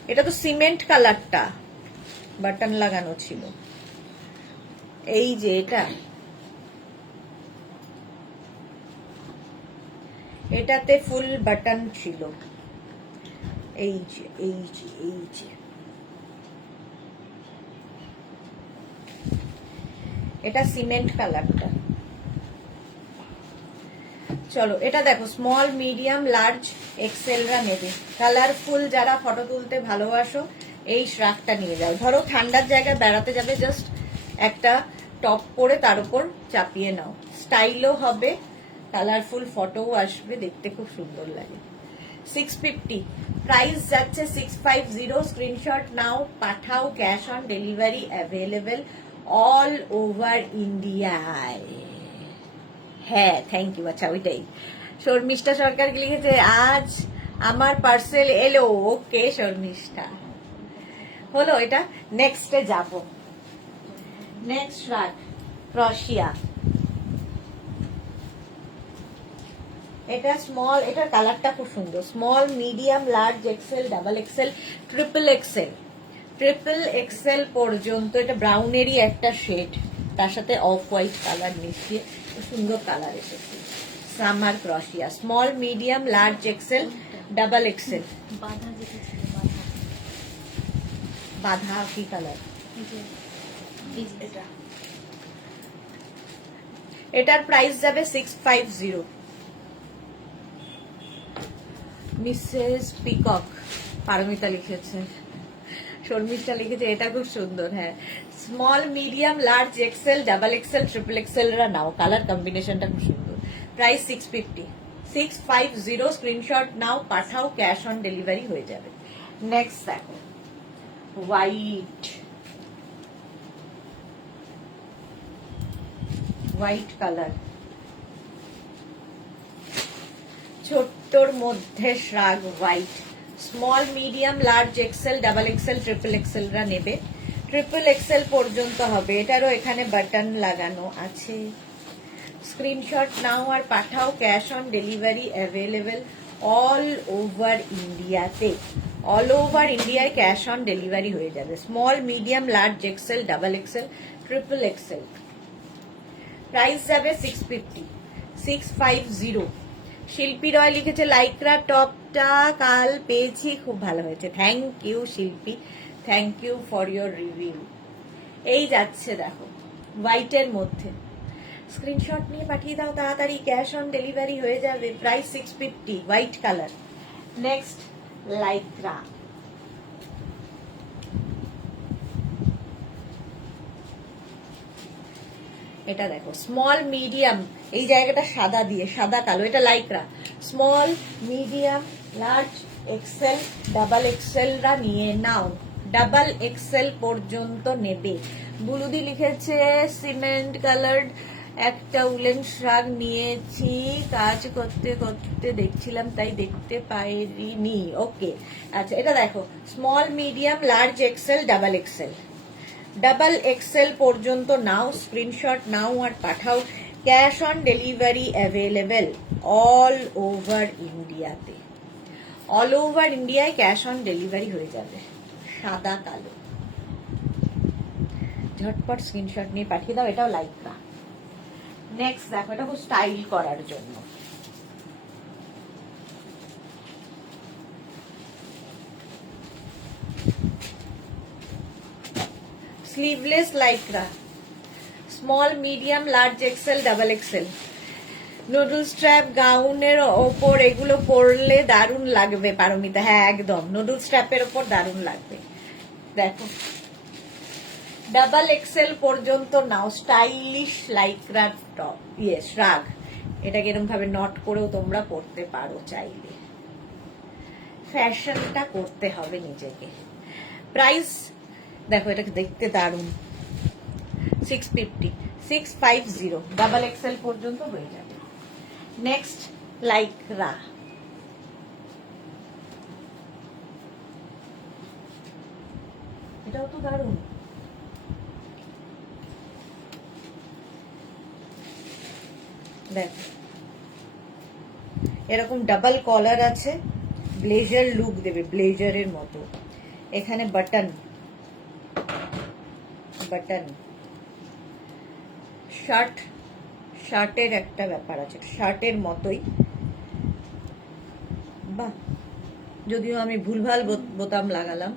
এটা তো সিমেন্ট কালারটা, বাটন লাগানো ছিল। এই যে এটা, এটাতে ফুল বাটন ছিল। এই যে এই যে এই যে, এটা সিমেন্ট কালারটা। চলো এটা দেখো, স্মল মিডিয়াম লার্জ এক্সেলরা নেবে, কালারফুল যারা ফটো তুলতে ভালোবাসো এই শ্রাগটা নিয়ে যাও। ধরো ঠান্ডার জায়গায় বেড়াতে যাবে, জাস্ট একটা টপ পরে তার উপর চাপিয়ে নাও, স্টাইলও হবে, কালারফুল ফটোও আসবে, দেখতে খুব সুন্দর লাগে। 650 প্রাইস যাচ্ছে 650। স্ক্রিনশট নাও, পাঠাও, cash on delivery available all over ইন্ডিয়ায়। হ্যাঁ থ্যাংক ইউ। আচ্ছা ওইটাই, শর্মিষ্ঠা সরকার লিখেছে আজ আমার পার্সেল এলো। ওকে শর্মিষ্ঠা, হলো এটা। নেক্সটে যাব, নেক্সট রাখ ক্রশিয়া। এটা স্মল, এটার কালারটা খুব সুন্দর। Small medium large XL double XL triple Excel, triple XL পর্যন্ত। এটা ব্রাউনেরই একটা শেড, তার সাথে অফ হোয়াইট কালার মিশিয়ে সুন্দর কালার এসেছে। Summer ক্রশিয়া small medium large XL double XL. বাধা কি কালার? এটার প্রাইস যাবে 650। মিসেস পিকক পারমিতা লিখেছে, শর্মিষ্ঠা লিখেছে এটা খুব সুন্দর। হ্যাঁ small medium large XL double XL triple Excel রা নাও, কালার কম্বিনেশনটা খুব সুন্দর। প্রাইস 650, 650। স্ক্রিনশট নাও, পাঠাও, ক্যাশ অন ডেলিভারি হয়ে যাবে। নেক্সট দেখো হোয়াইট, হোয়াইট কালার, ছোট্টর মধ্যে শ্রাগ white. Small medium large XL double XL triple Excel রা নেবে, ট্রিপল এক্সেল পর্যন্ত হবে। এটারও এখানে বাটন লাগানো আছে। স্ক্রিনশট নাও আর পাঠাও, cash on delivery available all over ইন্ডিয়াতে। অল ওভার ইন্ডিয়ায় ক্যাশ অন ডেলিভারি হয়ে যাবে। Small medium large XL double XL triple XL. Price যাবে 650, 650। শিল্পী রয় লিখেছে লাইক্রা টপটা কাল পেয়েছি, খুব ভালো হয়েছে। Thank you Shilpi, thank you for your review. এই যাচ্ছে দেখো হোয়াইটের মধ্যে, স্ক্রিনশট নিয়ে পাঠিয়ে দাও তাড়াতাড়ি, ক্যাশ অন ডেলিভারি হয়ে যাবে। Price 650, white colour. Next Lycra, এটা দেখো স্মল মিডিয়াম, এই জায়গাটা সাদা দিয়ে, সাদা কালো, এটা Lycra. Small medium large XL double XL রা নিয়ে নাও, ডাবল এক্সেল পর্যন্ত নেবে। বুলুদি লিখেছে সিমেন্ট কালার্ড একটা উলেন শ্রাগ নিয়েছি, কাজ করতে করতে দেখছিলাম তাই দেখতে পাইনি। ওকে আচ্ছা এটা দেখো small medium large XL double XL, double XL পর্যন্ত নাও, স্ক্রিনশট নাও আর পাঠাও, cash on delivery available all over ইন্ডিয়াতে। অল ওভার ইন্ডিয়ায় ক্যাশ অন ডেলিভারি হয়ে যাবে। সাদা কালো, ঝটপট স্ক্রিনশট নিয়ে পাঠিয়ে দাও। এটাও লাইক্রা। নেক্সট দেখো, এটা খুব স্টাইল করার জন্য, sleeveless Lycra, small medium large XL double XL. Noodle strap গাউনের ওপর এগুলো পরলে দারুণ লাগবে পারমিতা। হ্যাঁ একদম, নুডল স্ট্র্যাপের ওপর দারুণ লাগবে। দেখো ডাবল এক্সেল পর্যন্ত নাও, স্টাইলিশ লাইক্রা টপ, শ্রাগ। এটাকে এরকম ভাবে নট করেও তোমরা পরতে পারো চাইলে। ফ্যাশনটা করতে হবে নিজেকে। প্রাইস দেখো, এটাকে দেখতে দারুণ, 650, 650, ডাবল এক্সেল পর্যন্ত হয়ে যাবে। নেক্সট লাইক্রা, এটাও তো দারুণ। দেখো এরকম ডাবল কলার আছে, ব্লেজার লুক দেবে, ব্লেজারের মতো। এখানে বাটন, বাটন, শার্ট, শার্টের একটা ব্যাপার আছে, শার্টের মতোই। বাহ, যদিও আমি ভুলভাল বোতাম লাগালাম,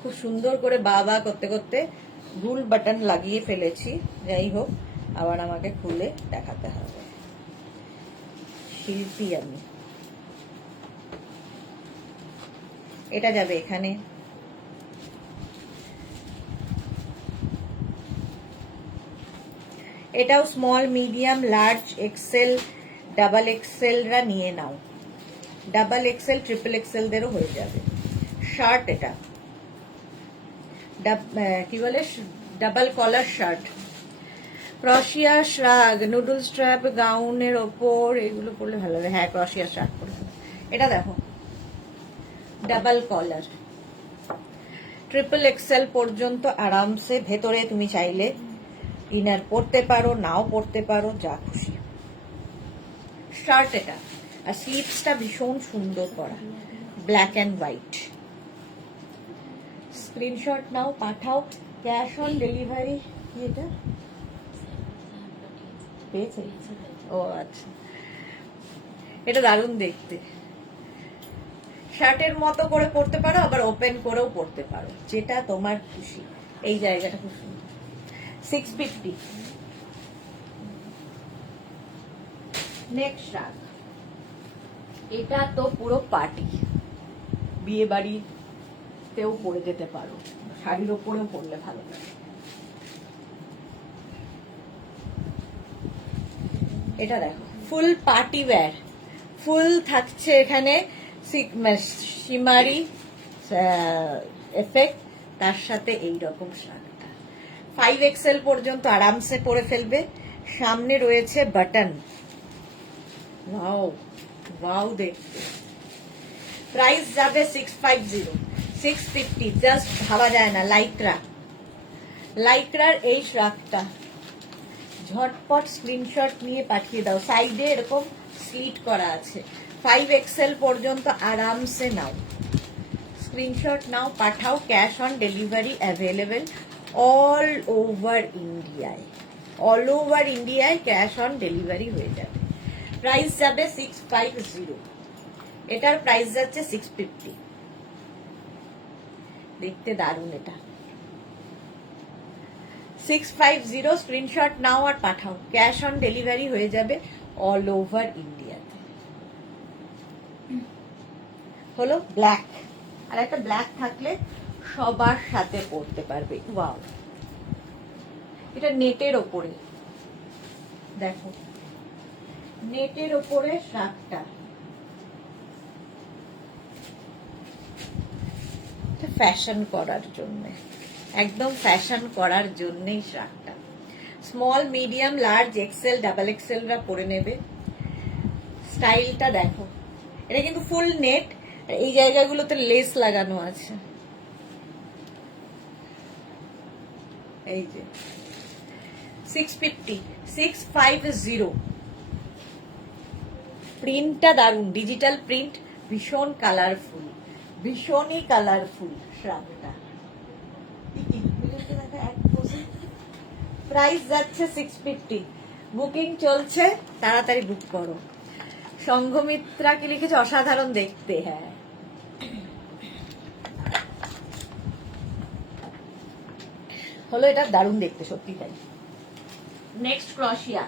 খুব সুন্দর করে বা করতে করতে ভুল বাটন লাগিয়ে ফেলেছি। যাই হোক, আবার আমাকে খুলে দেখাতে হবে, শিল্পী আমি। এটা যাবে এখানে, এটাও small, medium, large, XL, double এক্সেলরা নিয়ে নাও। ডাবল এক্সেল, ট্রিপল এক্সেল দেরও হয়ে যাবে। শার্ট, এটা কি বলে, ডাবল কলার শার্ট। ক্রশিয়া শ্রাগ, নুডল স্ট্র্যাপ গাউনের ওপর এগুলো পরলে ভালো হবে। হ্যাঁ, ক্রশিয়া শ্রাগ পরলে। এটা দেখো, ডাবল কলার, ট্রিপল এক্সেল পর্যন্ত আরামসে। ভেতরে তুমি চাইলে ইনার পরতে পারো, নাও পরতে পারো, যা খুশি। শার্ট এটা, আর স্লিভসটা ভীষণ সুন্দর করা, ব্ল্যাক অ্যান্ড হোয়াইট। স্ক্রিনশট নাও, পাঠাও। ক্যাশ অন ডেলিভারি কি এটা পেয়েছে? ও আচ্ছা, এটা দারুণ দেখতে। শার্টের মতো করে পরতে পারো, আবার ওপেন করেও পরতে পারো, যেটা তোমার খুশি। এই জায়গাটা খুব সুন্দর। 650। নেক্সট শার্ট, এটা তো পুরো পার্টি, বিয়ে বাড়িতেও পরে যেতে পারো, শাড়ির ওপরেও পরলে ভালো লাগে। এটা দেখো, ফুল পার্টি ওয়্যার, ফুল থাকছে এখানে শিমারি এফেক্ট, তার সাথে এইরকম শার্টটা 5 এক্সেল পর্যন্ত আরামসে পরে ফেলবে। সামনে রয়েছে বাটন, ওয়াও ওয়াও দেখতে। প্রাইস যাবে 650, 650, জাস্ট ভাবা যায় না। লাইক্রা, লাইক্রার এই শার্টটা ঝটপট স্ক্রিনশট নিয়ে পাঠিয়ে দাও। সাইডে এরকম স্লিট করা আছে, 5 এক্সেল পর্যন্ত আরামসে নাও, স্ক্রিনশট নাও, পাঠাও। Cash on delivery available all over ইন্ডিয়ায়, অল ওভার ইন্ডিয়ায় ক্যাশ অন ডেলিভারি হয়ে যাবে। প্রাইস যাবে 650, এটার প্রাইস যাচ্ছে 650। দেখতে দারুণ এটা, 650, স্ক্রিনশট নাও আর পাঠাও। ক্যাশ অন ডেলিভারি হয়ে যাবে অল ওভার ইন্ডিয়াতে। হলো ব্ল্যাক, আর একটা ব্ল্যাক থাকলে সবার সাথে পরতে পারবে। ওয়াও, এটা নেটের ওপরে, দেখো নেটের ওপরে শার্টটা, ফ্যাশন করার জন্য, একদম ফ্যাশন করার জন্যই শার্টটা। Small, medium, large, XL, double এক্সেলরা পরে নেবে। স্টাইলটা দেখো, এটা কিন্তু ফুল নেট, এই জায়গাগুলোতে লেস লাগানো আছে। এই যে 650, 650। প্রিন্টটা দারুন, ডিজিটাল প্রিন্ট, ভীষণ কালারফুল, ভীষণই কালারফুল শার্টটা। প্রাইস যাচ্ছে 650, বুকিং চলছে, তাড়াতাড়ি বুক করো। সংঘমিত্রা কি লিখেছে? অসাধারণ দেখতে। হ্যাঁ, হলো, এটা দারুণ দেখতে, সত্যি তাই। নেক্সট ক্রশিয়া,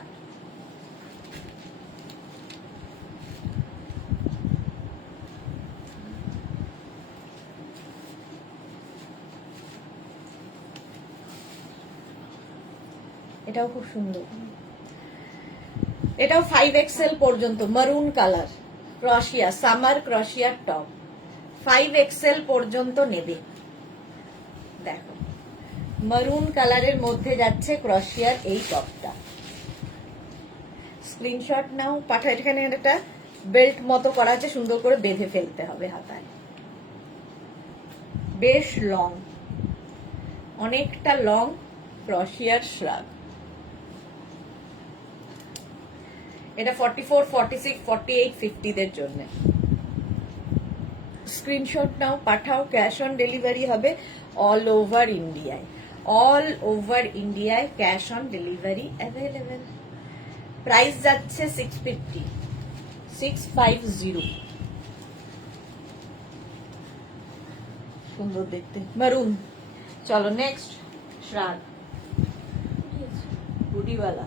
এটাও খুব সুন্দর, এটাও 5XL পর্যন্ত, মারুন কালার, ক্রশিয়া, সামার ক্রশিয়ার টপ, 5XL পর্যন্ত নেবে। দেখো মারুন কালারের মধ্যে যাচ্ছে ক্রশিয়ার এই টপটা। স্ক্রিনশট নাও, পাঠাও। এখানে একটা বেল্ট মতো করা আছে, সুন্দর করে বেঁধে ফেলতে হবে হাতায়। বেশ লং, অনেকটা লং ক্রশিয়ার শ্রাগ। এটা 44, 46, 48, 50 দের জন্য। স্ক্রিনশট নাও, পাঠাও। ক্যাশ অন ডেলিভারি হবে অল ওভার ইন্ডিয়ায়, অল ওভার ইন্ডিয়ায় cash on delivery available. Price যাচ্ছে 650, 650। সুন্দর দেখতে, মারুন। চলো নেক্সট শ্রাগ, হুডিওয়ালা।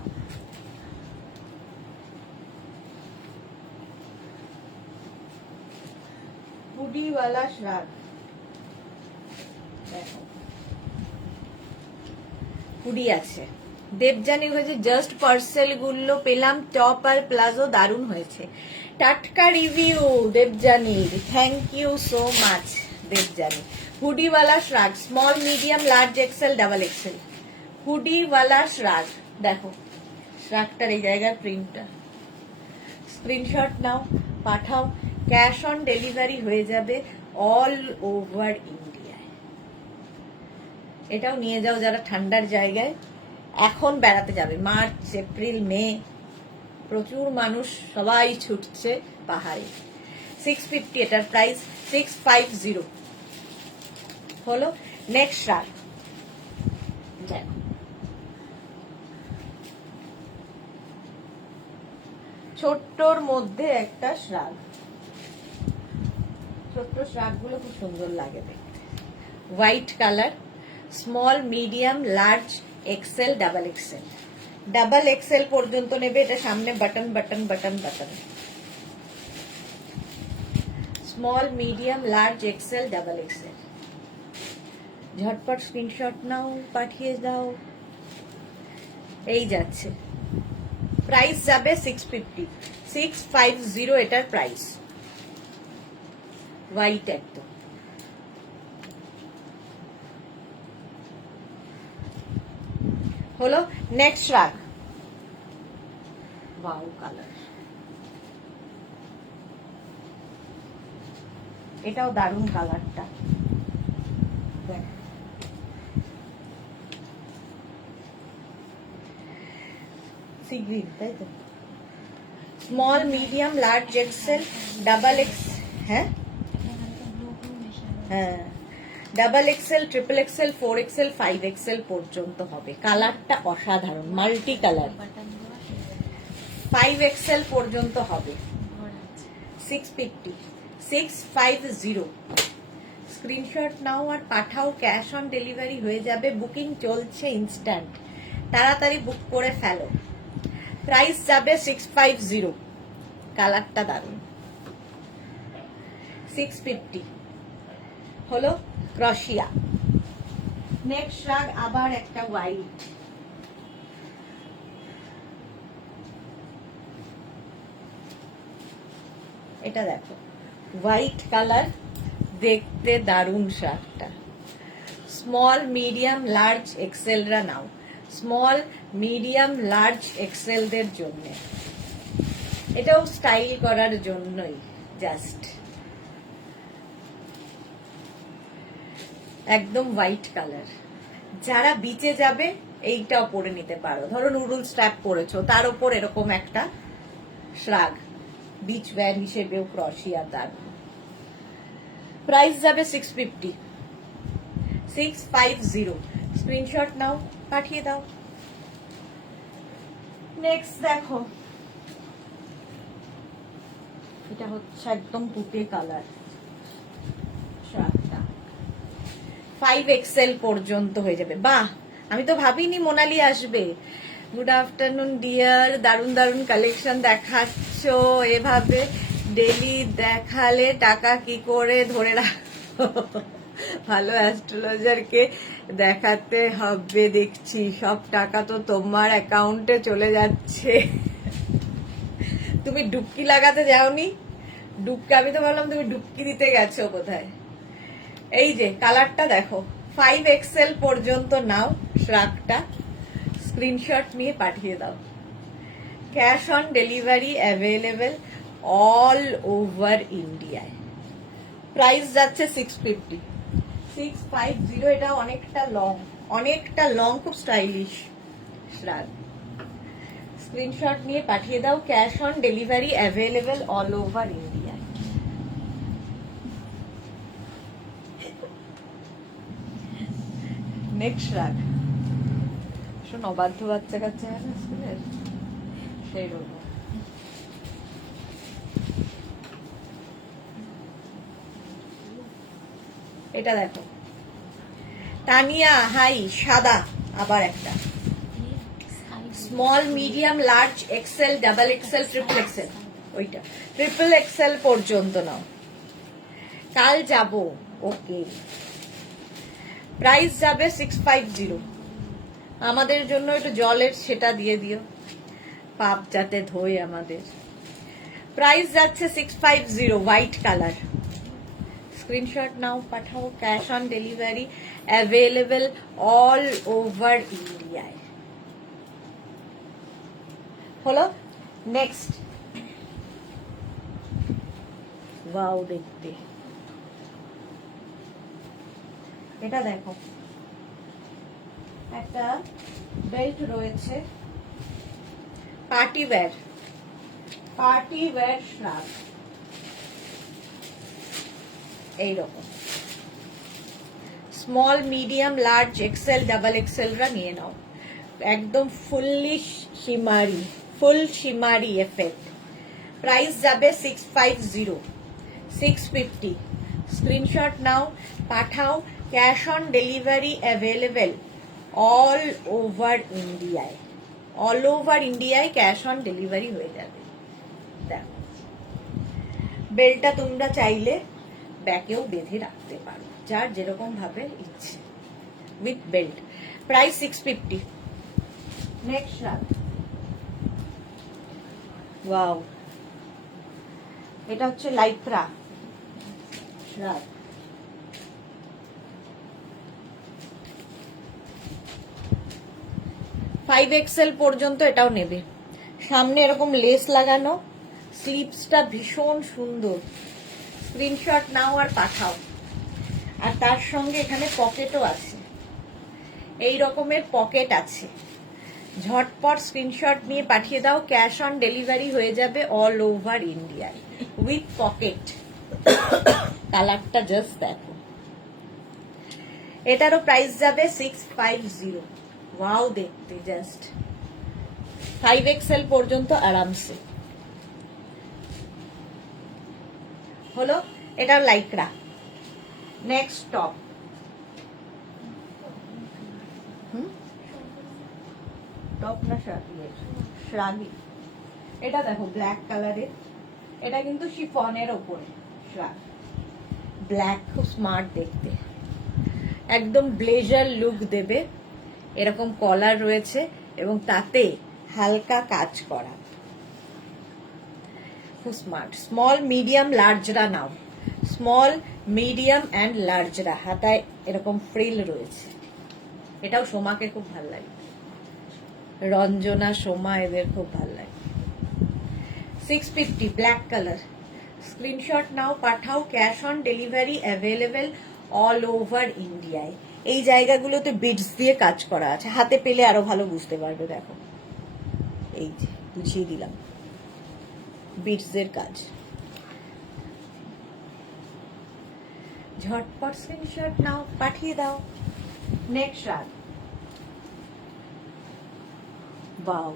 হুডিওয়ালা শ্রাগ, দেখো হুডি আছে, দেবযানী হয়েছে। জাস্ট পার্সেল গুলো পেলাম, টপ আর প্লাজো দারুণ হয়েছে। টাটকা রিভিউ দেবযানীর, thank you so much Debjani. হুডিওয়ালা shrug, small medium large XL double XL. হুডিওয়ালা শ্রাগ, দেখো শ্রাগটার এই জায়গার প্রিন্টটা। স্ক্রিনশট নাও, পাঠাও। ক্যাশ অন ডেলিভারি হয়ে যাবে অল ওভার ইন্ডিয়ায়। এটাও নিয়ে যাও যারা ঠান্ডার জায়গায় এখন বেড়াতে যাবে, মার্চ এপ্রিল মে, প্রচুর মানুষ, সবাই ছুটছে পাহাড়ে। 650 এটার প্রাইস, 650 হলো। নেক্সট শ্রাগ, দেখো ছোট্টর মধ্যে একটা শ্রাগ। ছোট্ট শ্রাগ গুলো খুব সুন্দর লাগে দেখতে। White colour, small medium large XL double XL, double XL পর্যন্ত নেবে। এটা সামনে button button button button. Small medium large XL double Excel. ঝটপট স্ক্রিনশট নাও, পাঠিয়ে দাও। এই যাচ্ছে, প্রাইস যাবে 650, 650 এটার প্রাইস। হোয়াইট একদম। হলো নেক্সট শ্রাগ, ওয়াও কালার, এটাও দারুণ কালারটা। সি গ্রিন, তাই তো। Small medium large XL double x, হ্যাঁ হ্যাঁ, double XL, triple XL, 4XL, 5XL পর্যন্ত হবে। কালারটা অসাধারণ, মাল্টি কালার। 5XL পর্যন্ত হবে। 650, 650। স্ক্রিনশট নাও আর পাঠাও। ক্যাশ অন ডেলিভারি হয়ে যাবে, বুকিং চলছে ইনস্ট্যান্ট, তাড়াতাড়ি বুক করে ফেলো। প্রাইস যাবে 650, কালারটা দারুণ। 650 হলো ক্রশিয়া। নেক্সট শ্রাগ আবার একটা হোয়াইট, এটা দেখো হোয়াইট কালার, দেখতে দারুণ শ্রাগটা। স্মল মিডিয়াম লার্জ এক্সেলরা নাও, স্মল মিডিয়াম লার্জ এক্সেলদের জন্য। এটাও স্টাইল করার জন্যই জাস্ট। একদম হোয়াইট কালার, যারা বিচে যাবে এইটাও পরে নিতে পারো। ধরো নুডল স্ট্র্যাপ পরেছো, তার উপর এরকম একটা শ্রাগ, বিচ ওয়্যার হিসেবেও ক্রশিয়া তার। প্রাইস যাবে 650, 650। স্ক্রিনশট নাও, পাঠিয়ে দাও। নেক্সট দেখো, এটা হচ্ছে একদম তুতে কালার শ্রাগটা। 5XL পর্যন্ত হয়ে যাবে। বাহ, আমি তো ভাবিনি মোনালি আসবে। গুড আফটারনুন ডিয়ার, দারুন দারুন কালেকশন দেখাচ্ছ, এভাবে ডেলি দেখালে টাকা কি করে ধরে রাখো। ভালো অ্যাস্ট্রোলজারকে দেখাতে হবে দেখছি, সব টাকা তো তোমার অ্যাকাউন্টে চলে যাচ্ছে। তুমি ডুবকি লাগাতে যাওনি? ডুবকি, আমি তো ভাবলাম তুমি ডুবকি দিতে গেছো কোথায়। এই যে কালারটা দেখো, 5XL পর্যন্ত নাও শ্রাগটা, স্ক্রিনশট নিয়ে পাঠিয়ে দাও। Cash on delivery available all over ইন্ডিয়ায়। প্রাইস যাচ্ছে 650। 650। এটা অনেকটা লং, খুব স্টাইলিশ শ্রাগ। স্ক্রিনশট নিয়ে পাঠিয়ে দাও। Cash on delivery available all over India. Next শ্রাগ, শোন, অবাধ্য বাচ্চা কাচ্চা হয় না স্কুলের, সেই রকম। এটা দেখো, তানিয়া হাই, সাদা, আবার একটা small, medium, large, XL, double XL, triple XL. ওইটা ট্রিপল এক্সেল পর্যন্ত নাও। কাল যাব, ওকে। প্রাইস যাবে 650। আমাদের জন্য একটু জলের সেটা দিয়ে দিও, পাপ যাতে ধোয় আমাদের। প্রাইস যাচ্ছে 650, হোয়াইট কালার। স্ক্রিনশট নাও, পাঠাও। Cash on delivery available all over ইন্ডিয়ায়। হলো। নেক্সট, ওয়াও দেখতে, এটা দেখো, একটা বেল্ট রয়েছে, পার্টি ওয়্যার শ্রাগ, এইরকম small, medium, large, XL, double এক্সেলরা নিয়ে নাও। একদম ফুল শিমারি এফেক্ট। প্রাইস যাবে 650, 650। স্ক্রিনশট নাও, পাঠাও। Cash on delivery available all over ইন্ডিয়ায়। অল ওভার ইন্ডিয়ায় ক্যাশ অন ডেলিভারি হয়ে যাবে। দেখো, বেলটা তোমরা চাইলে ব্যাকেও বেঁধে রাখতে পারো, যার যেরকম ভাবে ইচ্ছে, with belt. Price 650। Next shrug, wow, এটা হচ্ছে লাইক্রা শ্রাগ। ফাইভ এক্সেল পর্যন্ত এটাও নেবে। সামনে এরকম লেস লাগানো, স্লিপসটা ভীষণ সুন্দর। স্ক্রিনশট নাও আর পাঠাও। আর তার সঙ্গে এখানে পকেটও আছে, এই রকমের পকেট আছে। ঝটপট স্ক্রিনশট নিয়ে পাঠিয়ে দাও। ক্যাশ অন ডেলিভারি হয়ে যাবে অল ওভার ইন্ডিয়ায় উইথ পকেট। কালারটা জাস্ট দেখো। এটারও প্রাইস যাবে 650। ওয়াও দেখতে জাস্ট, 5XL পর্যন্ত আরামসে। হলো, এটা লাইক্রা। নেক্সট টপ, টপ না শ্রাগি। এটা দেখো, ব্ল্যাক কালারের। এটা কিন্তু শিফনের ওপরে শ্রাগ, ব্ল্যাক, খুব স্মার্ট দেখতে, একদম ব্লেজার লুক দেবে। এরকম কলার রয়েছে এবং তাতে হালকা কাজ করা, খুব স্মার্ট। স্মল, মিডিয়াম, লার্জরা নাও। স্মল, মিডিয়াম অ্যান্ড লার্জরা। হাতায় এরকম ফ্রিল রয়েছে। এটাও সোমাকে খুব ভালো লাগে, রঞ্জনা, সোমা, এদের খুব ভালো লাগে। 650, ব্ল্যাক কালার। স্ক্রিনশট নাও, পাঠাও। Cash on delivery available all over ইন্ডিয়ায়। এই জায়গাগুলোতে বিডস দিয়ে কাজ করা আছে, হাতে পেলে আরো ভালো বুঝতে পারবে। দেখো, এই যে বুঝিয়ে দিলাম, বিডসের কাজ। ঝটপট স্ক্রিনশট নাও, পাঠিয়ে দাও। নেক্সট শ্রাগ, বাও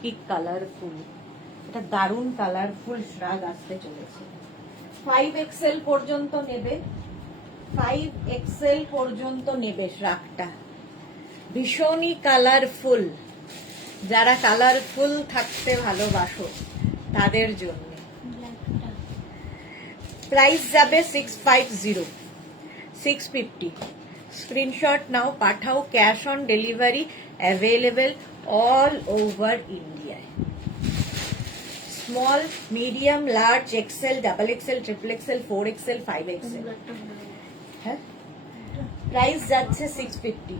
কি কালারফুল, এটা দারুণ কালারফুল শ্রাগ আসতে চলেছে। 5XL পর্যন্ত নেবে, 5XL পর্যন্ত নেবে শ্রাগটা। ভীষণই কালারফুল, যারা কালারফুল থাকতে ভালোবাসো তাদের জন্য। প্রাইস যাবে 650। 650 স্ক্রিনশট নাও, পাঠাও, cash on delivery available all over ইন্ডিয়ায়। Small, medium, large, XL, double XL, triple XL, 4XL, 5XL। হ্যাঁ, প্রাইস যাচ্ছে 650,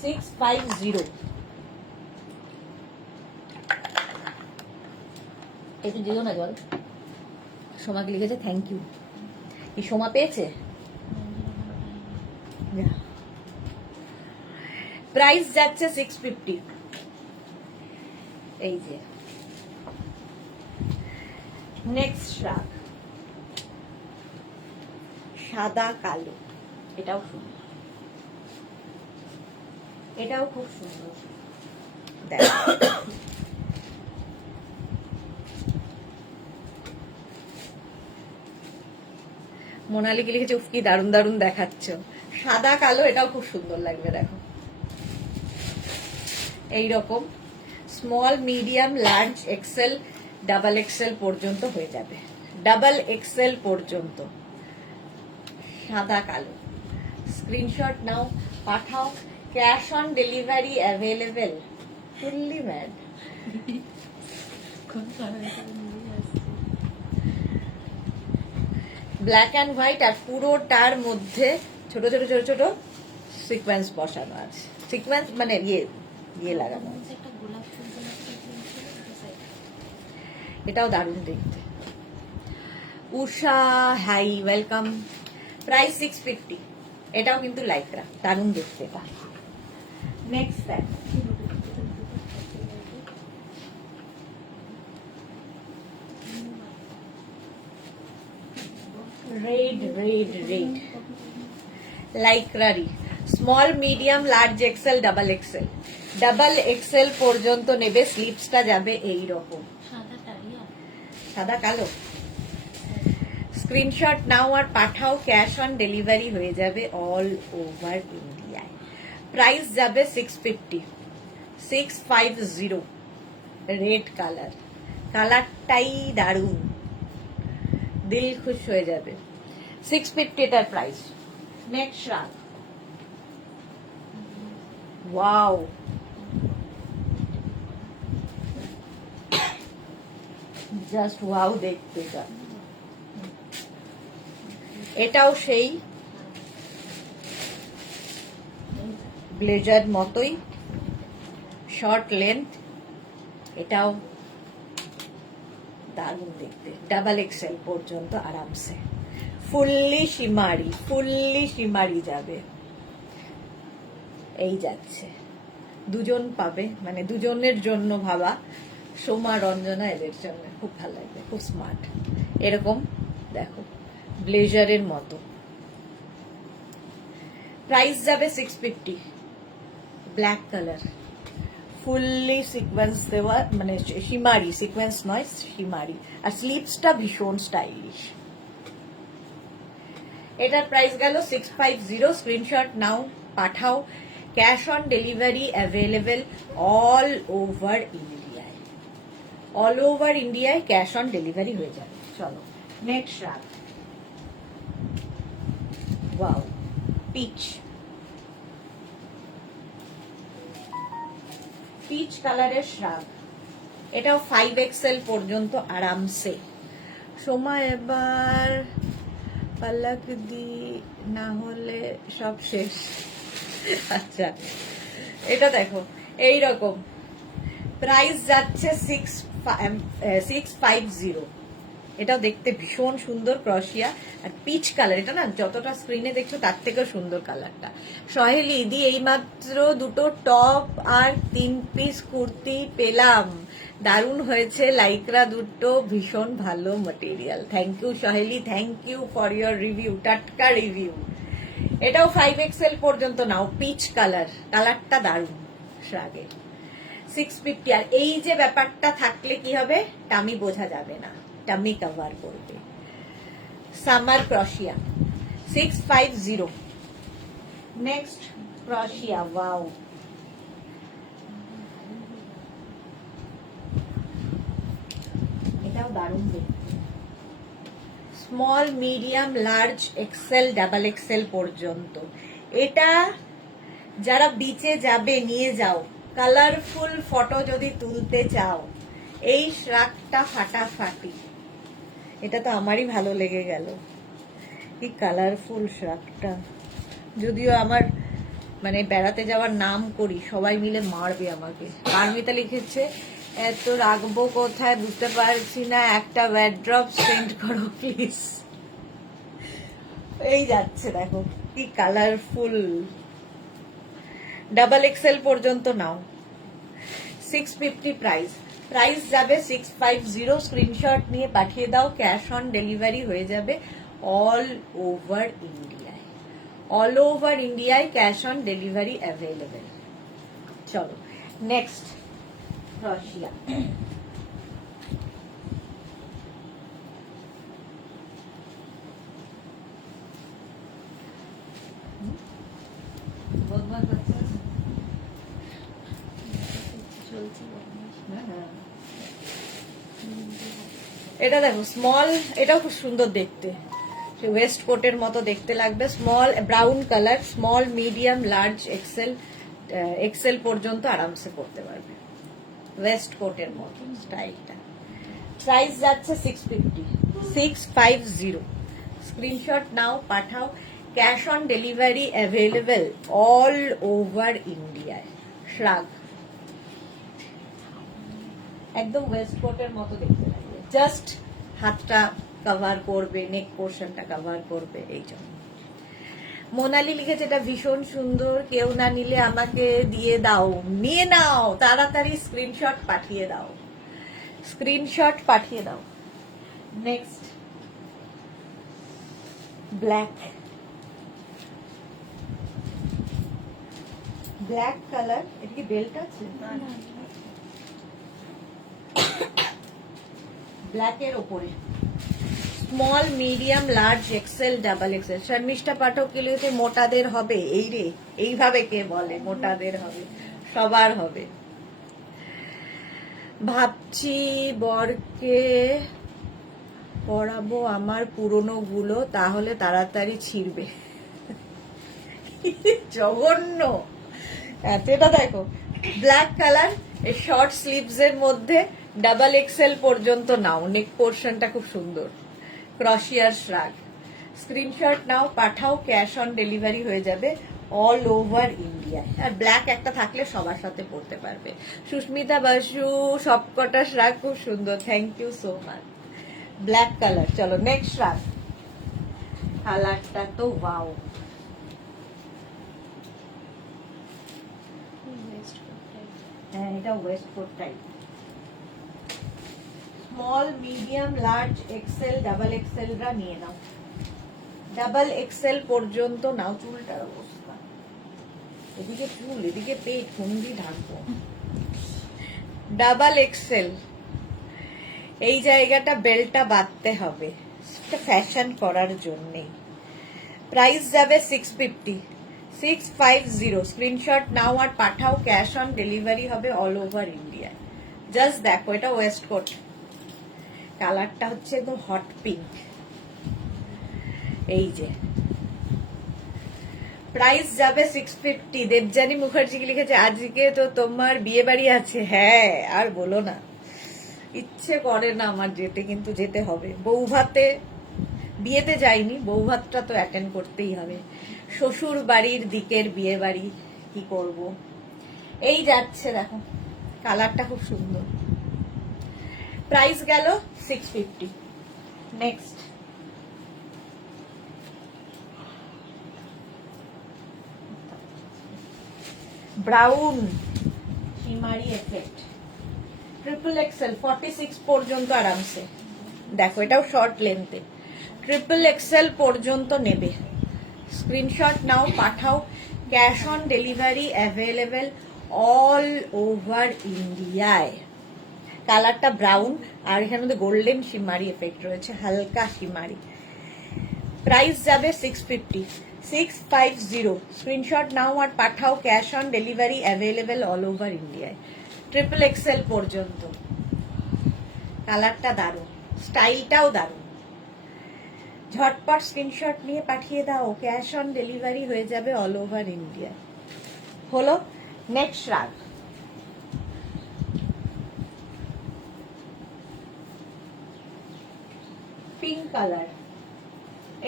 650। একটু দিও না জল। সোমাকে লিখেছে থ্যাংক ইউ। কি সোমা পেয়েছে? প্রাইস যাচ্ছে 650। এই যে নেক্সট শ্রাগ, সাদা কালো, এটাও সুন্দর, এটাও খুব সুন্দর। দেখো মোনালিকে লিখেছে উফ কি দারুণ দারুণ দেখাচ্ছ। সাদা কালো, এটাও খুব সুন্দর লাগবে। দেখো এইরকম small, medium, large, XL, double XL পর্যন্ত হয়ে যাবে। ডাবল এক্সেল পর্যন্ত সাদা কালো। স্ক্রিনশট নাও, পাঠাও, cash on delivery available. Fully mad. Black and white, আর পুরোটার মধ্যে ছোট ছোট ছোট ছোট সিকোয়েন্স বসানো আছে। সিকোয়েন্স মানে ইয়ে লাগানো আছে। এটাও দারুণ দেখতে। Usha hi, welcome. প্রাইস 650। এটাও কিন্তু লাইকরা, দারুণ দেখতে। নেক্সট দেখ, রেড রেড রেড লাইক্রারি। Small, medium, large, XL, double XL. Double XL পর্যন্ত নেবে। স্লিপসটা যাবে এই রকম সাদা কালো। স্ক্রিনশট নাও আর পাঠাও, ক্যাশ অন ডেলিভারি হয়ে যাবে অল ওভার ইন্ডিয়ায়। প্রাইস যাবে 650, 650। রেড কালার, কালারটাই দারুণ, দিল খুশ হয়ে যাবে। 650 এটার price. Next shrug, wow, just wow দেখতে। এটাও সেই ব্লেজার মতোই, শর্ট লেন্থ, এটাও দারুণ দেখতে। ডাবল এক্সেল পর্যন্ত আরামসে। ফুললি শিমারি, ফুললি শিমারি যাবে। এই যাচ্ছে, দুজন পাবে, মানে দুজনের জন্য ভাবা। সোমা, রঞ্জনা, এদের জন্য খুব ভালো লাগবে, খুব স্মার্ট। এরকম দেখো ব্লেজারের মতো। প্রাইস যাবে 650। ব্ল্যাক কালার, ফুললি সিকোয়েন্স দেওয়া, মানে শিমারি, সিকোয়েন্স নয় শিমারি। আর স্লিপসটা ভীষণ স্টাইলিশ। এটার প্রাইস গেল 650। স্ক্রিনশট নাও, পাঠাও, cash on delivery available all over ইন্ডিয়ায়। অল ওভার ইন্ডিয়ায় ক্যাশ অন ডেলিভারি হয়ে যাবে। চলো next shrug, wow, peach, peach কালারের শ্রাগ। এটাও 5XL পর্যন্ত আরামসে। সময় এবার পাল্লাক দি, না হলে সব শেষ। আচ্ছা, এটা দেখো এইরকম। প্রাইস যাচ্ছে 650। এটাও দেখতে ভীষণ সুন্দর, ক্রশিয়া আর পিচ কালার। এটা না যতটা স্ক্রিনে দেখছো তার থেকেও সুন্দর কালারটা। সহেলি দি এইমাত্র দুটো টপ আর 3 পিস কুর্তি পেলাম, দারুণ হয়েছে। লাইকরা দুটো, ভীষণ ভালো material. Thank you Saheli, thank you for your review, টাটকা রিভিউ। এটাও 5XL পর্যন্ত নাও। পিচ কালার, কালারটা দারুণ শ্রাগের। 650। আর এই যে ব্যাপারটা থাকলে কি হবে, টামি বোঝা যাবে না, টামি কভার করবে। সামার ক্রশিয়া 650। নেক্সট ক্রশিয়া, ওয়াও, এটাও দারুণ দেখতে। Small medium large XL double XL পর্যন্ত। এটা যারা বিচে যাবে নিয়ে যাও, কালারফুল ফটো যদি তুলতে চাও, এই শ্রাগটা ফাটাফাটি। এটা তো আমারই ভালো লেগে গেল, কি কালারফুল শ্রাগটা। যদিও আমার মানে বেড়াতে যাওয়ার নাম করি, সবাই মিলে মারবে আমাকে। পারমিতা লিখেছে এত রাখবো কোথায় বুঝতে পারছি না, একটা ওয়ার্ড্রপ সেন্ড করো প্লিজ। এই যাচ্ছে দেখো কি কালারফুল। ডাবল এক্সেল পর্যন্ত নাও। 650 প্রাইস। প্রাইস যাবে 650। স্ক্রিনশট নিয়ে পাঠিয়ে দাও, ক্যাশ অন ডেলিভারি হয়ে যাবে অল ওভার ইন্ডিয়ায়। অল ওভার ইন্ডিয়ায় ক্যাশ অন ডেলিভারি অ্যাভেলেবেল। চলো নেক্সট, রাশিয়া। এটা দেখো স্মল, এটাও খুব সুন্দর দেখতে, ওয়েস্ট কোটের মতো দেখতে লাগবে। Small brown colour, small medium large XL, XL পর্যন্ত আরামসে পড়তে পারবে, ওয়েস্ট কোটের মতো স্টাইলটা। প্রাইস যাচ্ছে 650। স্ক্রিনশট নাও, পাঠাও, cash on delivery available all over ইন্ডিয়ায়। শ্রাগ একদম ওয়েস্ট কোটের মতো দেখতে লাগবে, জাস্ট হাতটা কভার করবে, নেক পোর্শনটা কভার করবে, এই জন্য। মোনালি লিখেছে এটা ভীষণ সুন্দর, কেউ না নিলে আমাকে দিয়ে দাও। নিয়ে নাও, তাড়াতাড়ি স্ক্রিনশট পাঠিয়ে দাও, স্ক্রিনশট পাঠিয়ে দাও। Next, black. ব্ল্যাক কালার, এটা কি বেল্ট আছে? ব্ল্যাকের ওপরে small medium large XL double XL. Sharmistha Pathak কি লিখেছে মোটাদের হবে? এই রে, এইভাবে কে বলে মোটাদের হবে? সবার হবে। ভাবছি বরকে পরাবো আমার পুরনো গুলো, তাহলে তাড়াতাড়ি ছিড়বে। জঘন্য। এটা দেখো ব্ল্যাক কালার, শর্ট স্লিভস এর মধ্যে ডাবল এক্সেল পর্যন্ত নাও, নেক পোর্শনটা খুব সুন্দর, ক্রশিয়ার শ্রাগ। স্ক্রিনশট নাও, পাঠাও, ক্যাশ অন ডেলিভারি হয়ে যাবে অল ওভার ইন্ডিয়ায়। আর ব্ল্যাক একটা থাকলে সবার সাথে পড়তে পারবে। সুস্মিতা বাসু, সবকটা শ্রাগ খুব সুন্দর, thank you so much. Black colour. চলো নেক্সট শ্রাগ। কালারটা তো ওয়াও। হ্যাঁ, এটা waistcoat type. Small medium large XL double এক্সেলরা নিয়ে নাও, ডাবল এক্সেল পর্যন্ত নাও। চুলটার অবস্থা, এদিকে চুল এদিকে পেট, ফোন দিয়ে ঢাকবো। ডাবল এক্সেল, এই জায়গাটা বেল্টটা বাঁধতে হবে ফ্যাশন করার জন্যেই। প্রাইস যাবে 650। স্ক্রিনশট নাও আর পাঠাও, ক্যাশ অন ডেলিভারি হবে অল ওভার ইন্ডিয়ায়। জাস্ট দেখো, এটা ওয়েস্ট কোট, কালারটা হচ্ছে একদম হট পিঙ্ক। এই যে প্রাইস যাবে 650। দেবজানী মুখার্জি লিখেছে আজকে তো তোমার বিয়ে বাড়ি আছে। হ্যাঁ, আর বলো না, ইচ্ছে করে না আমার যেতে, কিন্তু যেতে হবে। বৌভাতে, বিয়েতে যাইনি, বৌভাতটা তো অ্যাটেন্ড করতেই হবে। শ্বশুর বাড়ির দিকের বিয়ে বাড়ি, কি করব। এই যাচ্ছে দেখো, কালারটা খুব সুন্দর। প্রাইস গেল 650। Next, brown শিমারি effect, triple Excel 46 পর্যন্ত আরামসে। দেখো এটাও শর্ট লেন্থে, ট্রিপল এক্সেল পর্যন্ত নেবে। স্ক্রিনশট নাও, পাঠাও, cash on delivery available all over ইন্ডিয়ায়। কালারটা ব্রাউন, আর এখানে মধ্যে গোল্ডেন শিমারি এফেক্ট রয়েছে, হালকা শিমারি। প্রাইস যাবে 650। স্ক্রিনশট নাও আর পাঠাও, cash on delivery available all over ইন্ডিয়ায়, ট্রিপল এক্সেল পর্যন্ত। কালারটা দারুণ, স্টাইলটাও দারুণ। ঝটপট স্ক্রিনশট নিয়ে পাঠিয়ে দাও, ক্যাশ অন ডেলিভারি হয়ে যাবে অল ওভার ইন্ডিয়া। হলো। নেক্সট শ্রাগ, পিঙ্ক কালার,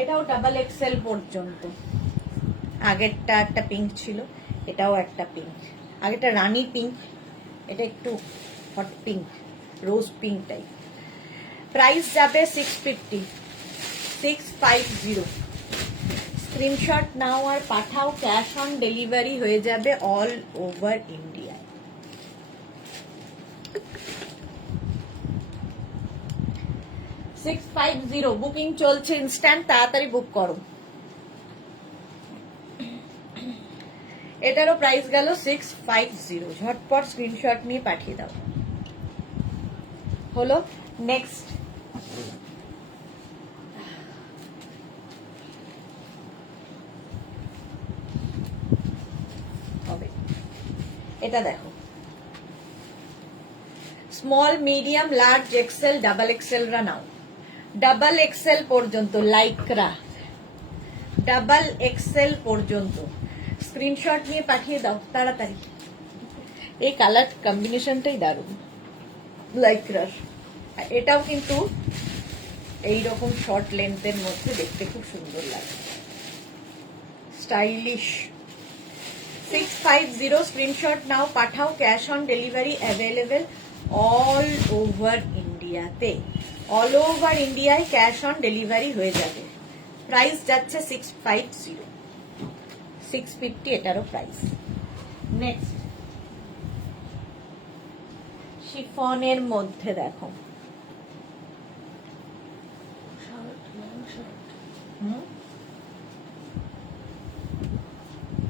এটাও ডাবল এক্সেল পর্যন্ত। আগেরটা একটা পিঙ্ক ছিল, এটাও একটা পিঙ্ক। আগেরটা রানী পিঙ্ক, এটা একটু hot pink, rose pink type. Price যাবে 650, 650। স্ক্রিনশট নাও আর পাঠাও, ক্যাশ অন ডেলিভারি হয়ে যাবে অল ওভার ইন্ডিয়া। 650 বুকিং চলছে, ইনস্ট্যান্ট, তাড়াতাড়ি বুক করো। এটারও প্রাইস গেল 650, ঝটপট স্ক্রিনশট নিয়ে পাঠিয়ে দাও। হলো। নেক্সট, হবে এটা দেখো, small medium large XL double XL রা নাও। ডাবল এক্সেল পর্যন্ত লাইক্রা, ডাবল এক্সেল পর্যন্ত স্ক্রিনশট নিয়ে পাঠিয়ে দাও তাড়াতাড়ি। এই কালার কম্বিনেশনটাই দারুণ লাইক্রার। এটাও কিন্তু এইরকম শর্ট লেন্থের মধ্যে দেখতে খুব সুন্দর লাগে, স্টাইলিশ। 650 স্ক্রিনশট নাও পাঠাও, cash on delivery available all over ইন্ডিয়াতে। অল ওভার ইন্ডিয়ায় ক্যাশ অন ডেলিভারি হয়ে যাবে। প্রাইস যাচ্ছে 650, 650 এটারও প্রাইস। নেক্সট, শিফনের মধ্যে দেখো,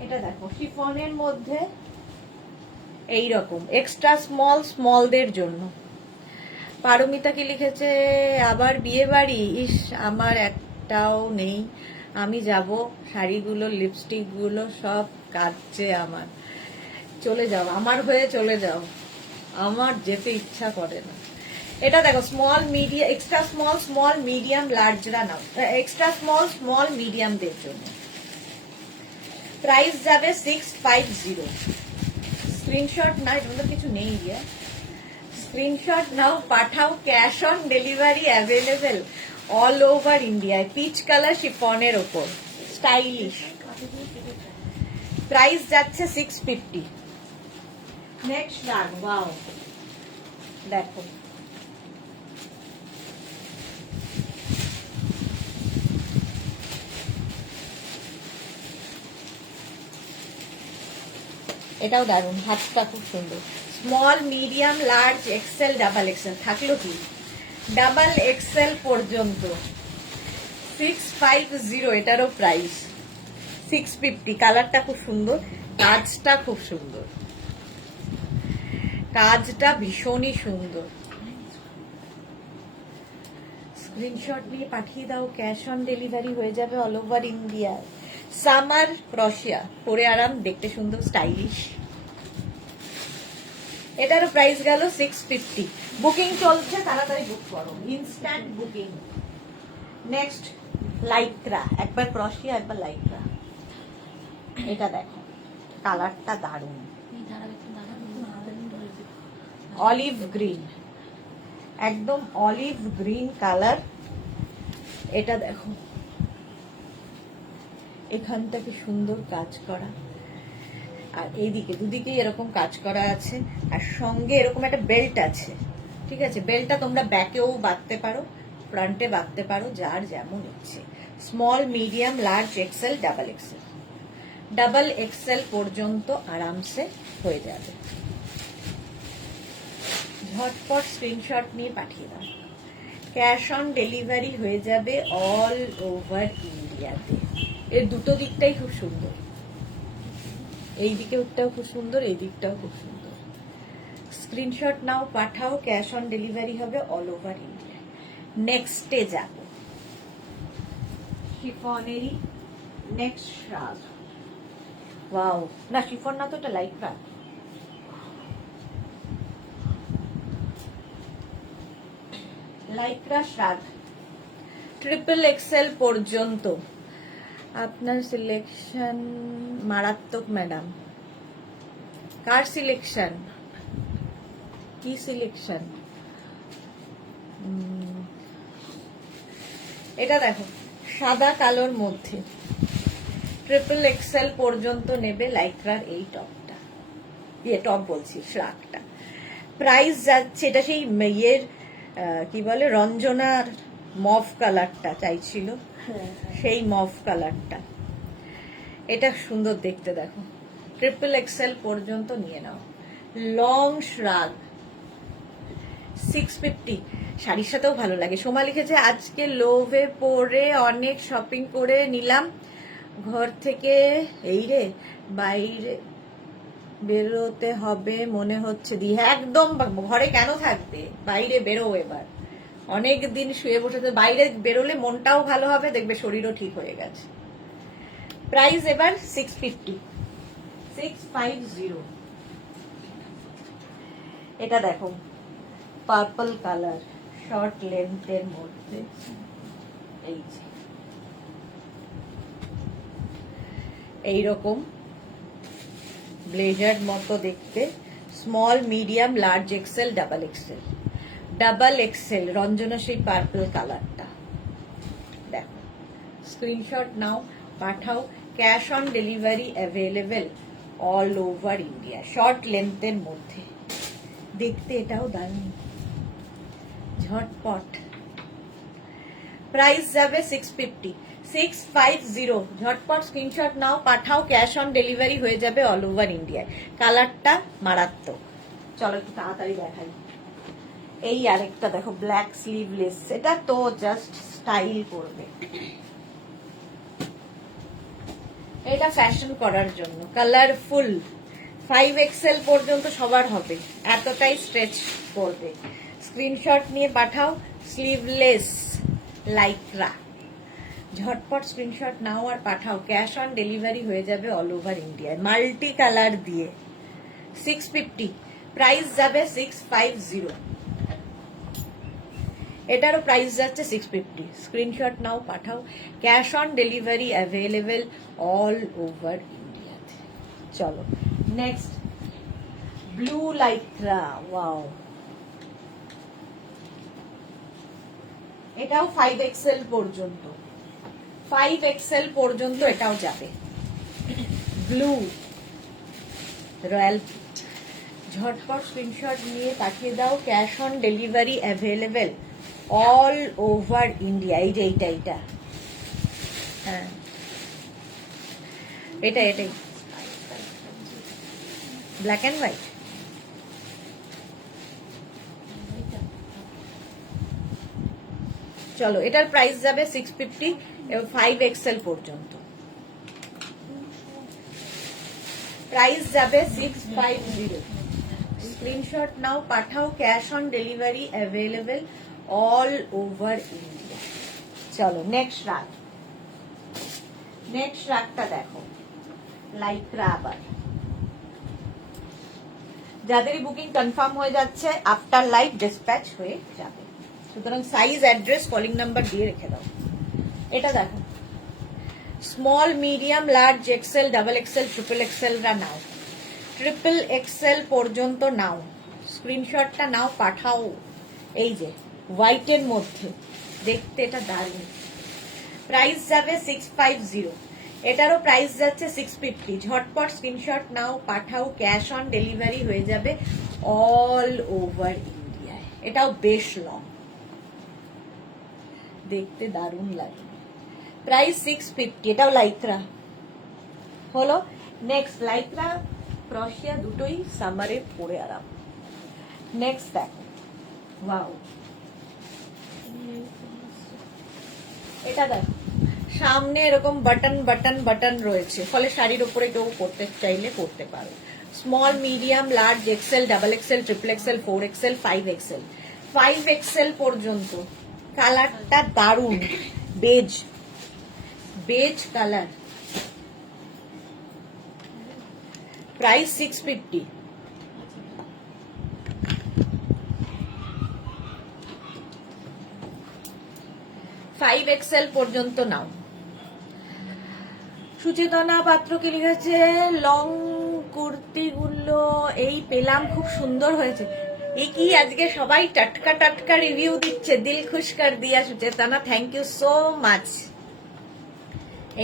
এটা দেখো শিফনের মধ্যে এইরকম এক্সট্রা স্মল, স্মলদের জন্য। পারমিতা কি লিখেছে, আবার বিয়ে বাড়ি, ইস আমার একটাও নেই, আমি যাব, শাড়িগুলো লিপস্টিক গুলো সব কাটছে আমার, চলে যাও, আমার হয়ে চলে যাও, আমার যেতে ইচ্ছা করে না। এটা দেখো small medium, extra small, small medium লার্জরা নাও, এক্সট্রা স্মল, স্মল মিডিয়ামদের জন্য। প্রাইস যাবে 650। স্ক্রিনশট না, এর মধ্যে কিছু নেই গিয়া, স্ক্রিনশট নাও পাঠাও, cash on delivery available all over ইন্ডিয়ায়। পিচ কালার শিফনের ওপর, স্টাইলিশ। প্রাইস যাচ্ছে 650। নেক্সট রাগ, ওয়াও দেখো, এটাও দারুণ, হাতটা খুব সুন্দর। Small medium large XL double Excel থাকলো কি, ডাবল এক্সেল পর্যন্ত 650, এটারও প্রাইস 650। কালারটা খুব সুন্দর, কাজটা খুব সুন্দর, কাজটা ভীষণই সুন্দর। স্ক্রিনশট নিয়ে পাঠিয়ে দাও, ক্যাশ অন ডেলিভারি হয়ে যাবে অল ওভার ইন্ডিয়া। সামার ক্রশিয়া, পরে আরাম, দেখতে সুন্দর, স্টাইলিশ। এটারও প্রাইস গেল 650। বুকিং চলছে, তাড়াতাড়ি বুক করো, ইনস্ট্যান্ট বুকিং। নেক্সট লাইক্রা, একবার ক্রশিয়া একবার লাইক্রা। এটা দেখো কালারটা দারুণ, অলিভ গ্রিন, একদম অলিভ গ্রিন কালার। এটা দেখো এখানটা কি সুন্দর কাজ করা, আর এইদিকে দুদিকেই এরকম কাজ করা আছে, আর সঙ্গে এরকম একটা বেল্ট আছে। ঠিক আছে, বেল্টটা তোমরা ব্যাকেও বাঁধতে পারো, ফ্রন্টে বাঁধতে পারো, যার যেমন ইচ্ছে। Small medium large XL double XL, double XL পর্যন্ত আরামসে হয়ে যাবে। ঝটপট স্ক্রিনশট নিয়ে পাঠিয়ে দাও, ক্যাশ অন ডেলিভারি হয়ে যাবে অল ওভার ইন্ডিয়াতে। এর দুটো দিকটাই খুব সুন্দর, এই দিকটাও খুব সুন্দর, এই দিকটাও খুব সুন্দর। স্ক্রিনশট নাও পাঠাও, ক্যাশ অন ডেলিভারি হবে অল ওভার ইন্ডিয়া। নেক্সটে যাব, শিফনেরই নেক্সট শ্রাগ। ওয়াও, না শিফন না তো, এটা লাইক্রা। লাইক্রা শ্রাগ, ট্রিপল এক্সেল পর্যন্ত আপনার সিলেকশন মারাত্মক ম্যাডাম। Car selection? কি সিলেকশন? এটা দেখো সাদা কালোর মধ্যে ট্রিপল এক্সেল পর্যন্ত নেবে লাইক্রার এই টপটা, টপ বলছি শ্রাগটা। প্রাইস যাচ্ছে, এটা সেই ইয়ের কি বলে রঞ্জনার মভ কালারটা চাইছিল, সেই মভ কালারটা। এটা সুন্দর দেখতে, দেখো ট্রিপল এক্সেল পর্যন্ত নিয়ে নাও। লং শ্রাগ 650, শাড়ির সাথেও ভালো লাগে। সোমা লিখেছে আজকে লোভে পড়ে অনেক শপিং করে নিলাম, ঘর থেকে এই রে বাইরে বেরোতে হবে মনে হচ্ছে দি। একদম ঘরে কেন থাকবে, বাইরে বেরো এবার। অনেক দিন শুয়ে বসেছে, বাইরে বেরোলে মনটাও ভালো হবে, দেখবে শরীরও ঠিক হয়ে গেছে। প্রাইস এবার 650। এটা দেখো পার্পল কালার, শর্ট লেন্থের মধ্যে, এই যে এইরকম ব্লেজার মতো দেখতে। Small, medium, large XL, double XL. Double XL Ranjana সেই পার্পল কালারটা দেখো। স্ক্রিনশট নাও, পাঠাও। Cash on delivery available all over India. Short লেন্থের মধ্যে দেখতে এটাও দারুণ, ঝটপট। প্রাইস যাবে 650। ঝটপট স্ক্রিনশট নাও, পাঠাও। ক্যাশ অন ডেলিভারি হয়ে যাবে অল ওভার ইন্ডিয়ায়। কালারটা মারাত্মক। চলো একটু তাড়াতাড়ি দেখাই। এই আরেকটা দেখো ব্ল্যাক স্লিভলেস, এটা তো জাস্ট স্টাইল করবে, এটা ফ্যাশন করার জন্য। কালারফুল 5XL পর্যন্ত সবার হবে, এতটাই স্ট্রেচ করবে। স্ক্রিনশট নিয়ে পাঠাও। স্লিভলেস লাইক্রা, ঝটপট স্ক্রিনশট নাও আর পাঠাও। ক্যাশ অন ডেলিভারি হয়ে যাবে অল ওভার ইন্ডিয়ায়, মাল্টি কালার দিয়ে। 650, প্রাইস যাবে 650। এটারও প্রাইস যাচ্ছে 650। স্ক্রিনশট নাও, পাঠাও। Cash on delivery available all over ইন্ডিয়াতে। চলো নেক্সট, ব্লু লাইক্রা। ওয়াও, এটাও 5XL পর্যন্ত, 5XL পর্যন্ত এটাও যাবে। ব্লু রয়্যাল, ঝটপট স্ক্রিনশট নিয়ে পাঠিয়ে দাও। Cash on delivery available all over India. এই যে এইটা, হ্যাঁ এটাই ব্ল্যাক অ্যান্ড হোয়াইট। চলো এটার প্রাইস যাবে 650 এবং 5XL পর্যন্ত। প্রাইস যাবে 650। স্ক্রিনশট নাও, পাঠাও। Cash on delivery available all over India. চলো নেক্সট রাগ। নেক্সট রাগটা দেখো লাইক্রা। আবার যাদেরই বুকিং কনফার্ম হয়ে যাচ্ছে আফটার লাইভ ডিসপ্যাচ হয়ে যাবে, সুতরাং সাইজ, অ্যাড্রেস, কলিং নাম্বার দিয়ে রেখে দাও। এটা দেখো small, medium, large XL, double XL, triple এক্সেলরা নাও। ট্রিপল এক্সেল পর্যন্ত নাও। স্ক্রিনশটটা নাও, পাঠাও। এই যে হোয়াইটের মধ্যে দেখতে এটা দারুণ। প্রাইস যাবে 650। এটারও প্রাইস যাচ্ছে 650। ঝটপট স্ক্রিনশট নাও, পাঠাও। ক্যাশ অন ডেলিভারি হয়ে যাবে অল ওভার ইন্ডিয়ায়। এটাও বেশ লং, দেখতে দারুণ লাগে। প্রাইস 650। এটাও লাইক্রা হলো। নেক্সট লাইক্রা ক্রশিয়া দুটোই সামারে পরে আরাম। নেক্সট দেখো, ওয়াও, এটা দেখো সামনে এরকম বাটন বাটন বাটন রয়েছে, ফলে শাড়ির উপরে কেউ পরতে চাইলে পরতে পারো। Small, medium, large XL, double XL, triple XL, 4XL, 5XL। 5XL পর্যন্ত। কালারটা দারুণ, base beige colour. Price 650। 5XL পর্যন্ত নাও। সুচেতনা পাত্রকে লিখেছে লং কুর্তিগুলো এই পেলাম, খুব সুন্দর হয়েছে। এই কি আজকে সবাই টাটকা টাটকা রিভিউ দিচ্ছে, দিল খুশ কর দিয়া সুচেতনা, থ্যাংক ইউ সো মাচ।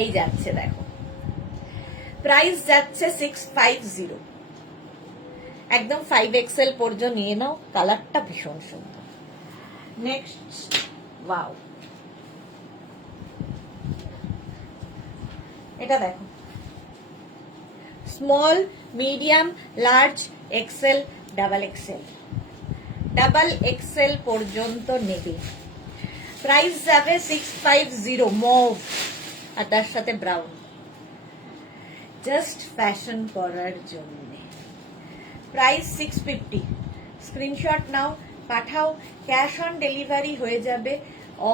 এই যাচ্ছে দেখো, প্রাইস যাচ্ছে 650, একদম 5XL পর্যন্ত নিয়ে নাও। কালারটা ভীষণ সুন্দর। নেক্সট, ওয়াও, এটা দেখো, small medium large XL double XL, double XL পর্যন্ত নেবে। প্রাইস যাবে 650, মভ আর তার সাথে ব্রাউন, জাস্ট ফ্যাশন করার জন্য। প্রাইস 650, স্ক্রিনশট নাও, পাঠাও, ক্যাশ অন ডেলিভারি হয়ে যাবে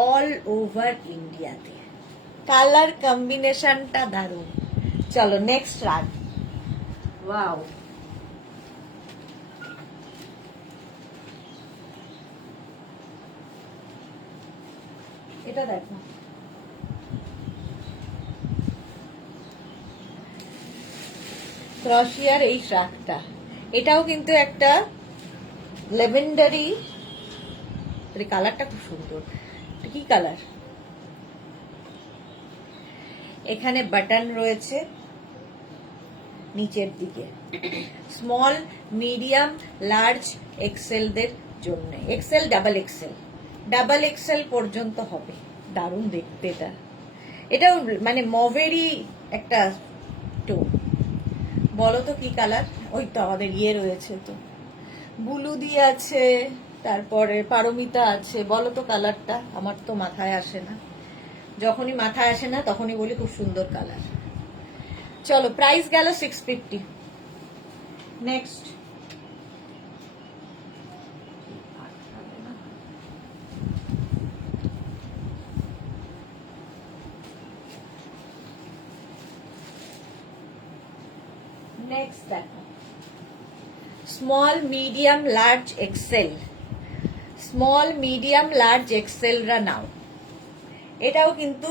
অল ওভার ইন্ডিয়াতে। কালার কম্বিনেশনটা দারুণ। চলো নেক্সট রাগ, ওয়াও, এটা দেখো, ক্রশিয়ার এই শ্রাগটা, এটাও কিন্তু একটা লেভেন্ডারি, কালারটা খুব সুন্দর। কি কালার, এখানে বাটন রয়েছে নিচের দিকে, স্মল মিডিয়াম লার্জ এক্সেলদের জন্য, Excel double XL, double XL পর্যন্ত হবে। দারুণ দেখতে এটা, এটাও মানে মভেরই একটা টোন। বলো তো কি কালার, ওই তো আমাদের ইয়ে রয়েছে তো, ব্লু দিয়ে আছে, তারপরে পারমিতা আছে, বলো তো কালারটা, আমার তো মাথায় আসে না, যখনই মাথায় আসে না তখনই বলি খুব সুন্দর কালার। চলো প্রাইস গেল 650। নেক্সট, নেক্সট দেখো, small medium large XL, small medium large এক্সেলরা নাও। এটাও কিন্তু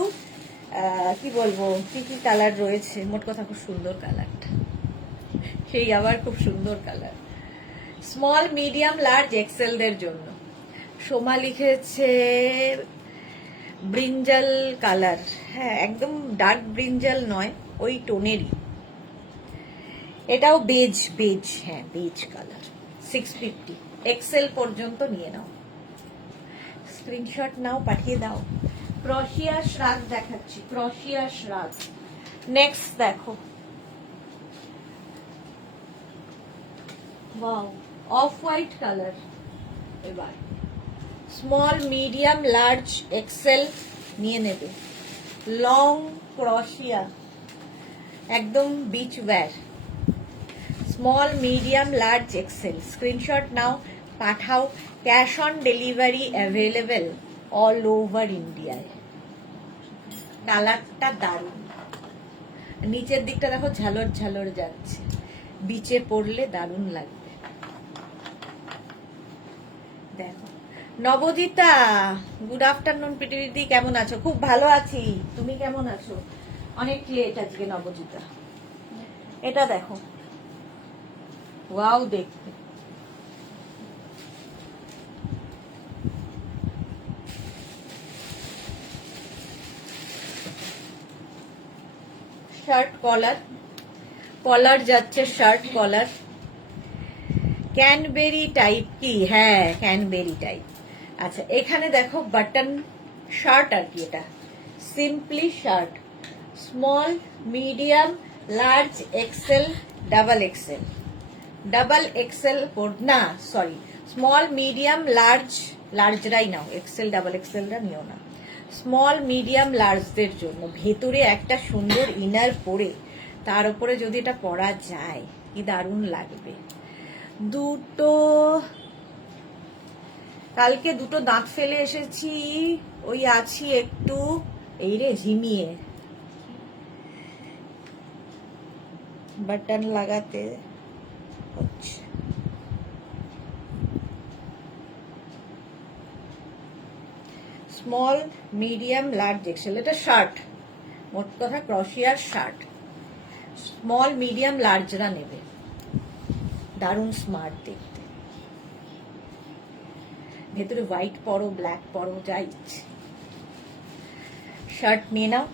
কি বলবো, কি কি কালার রয়েছে, মোট কথা খুব সুন্দর কালারটা, সেই আবার খুব সুন্দর কালার। স্মল মিডিয়াম লার্জ এক্সেলদের জন্য। সোমা লিখেছে ব্রিঞ্জাল কালার, হ্যাঁ একদম ডার্ক ব্রিঞ্জাল নয়, ওই টোনেরই। এটাও বেজ, বেজ, হ্যাঁ বেজ কালার, 650, এক্সেল পর্যন্ত নিয়ে নাও, স্ক্রিনশট নাও, পাঠিয়ে দাও। ক্রশিয়া শ্রাগ দেখাচ্ছি, ক্রশিয়া শ্রাগ। নেক্সট দেখো, ওয়াও, অফ হোয়াইট কালার। এবার স্মল মিডিয়াম লার্জ এক্সেল নিয়ে নেবে, লং ক্রশিয়া, একদম beach wear, small medium large XL, screenshot নাও, পাঠাও, cash on delivery available all over ইন্ডিয়ায়। কালারটা দারুণ, নিচের দিকটা দেখো ঝালর ঝালর যাচ্ছে, বিচে পড়লে দারুণ লাগবে। দেখো নবজিতা, গুড আফটারনুন পিটিদি, কেমন আছো? খুব ভালো আছি, তুমি কেমন আছো? অনেক লেট আজকে নবজিতা। এটা দেখো, ওয়াও দেখতে, শার্ট কলার, কলার যাচ্ছে শার্ট কলার, ক্যানবেরি টাইপ কি, হ্যাঁ ক্যানবেরি টাইপ। আচ্ছা এখানে দেখো বাটন শার্ট আর কি, এটা simply shirt, small medium large XL double XL, double Excel না সরি, স্মল মিডিয়াম লার্জ, লার্জরাই নাও, এক্সেল ডাবল এক্সেলরা নিও না, স্মল মিডিয়াম লার্জদের জন্য। ভেতরে একটা সুন্দর ইনার পরে তার উপরে যদি এটা পরা যায় কি দারুণ লাগবে। দুটো, কালকে দুটো দাঁত ফেলে এসেছি, ওই আছি একটু এই রে ঝিমিয়ে, বাটন লাগাতে হচ্ছে। স্মল মিডিয়াম লার্জ এক্সেল, এটা শার্ট, মোট কথা ক্রশিয়ার শার্ট। স্মল মিডিয়াম লার্জরা নেবে, দারুণ স্মার্ট দেখতে। ভেতরে হোয়াইট পরো, ব্ল্যাক পরো, যা ইচ্ছে। শার্ট নিয়ে নাও।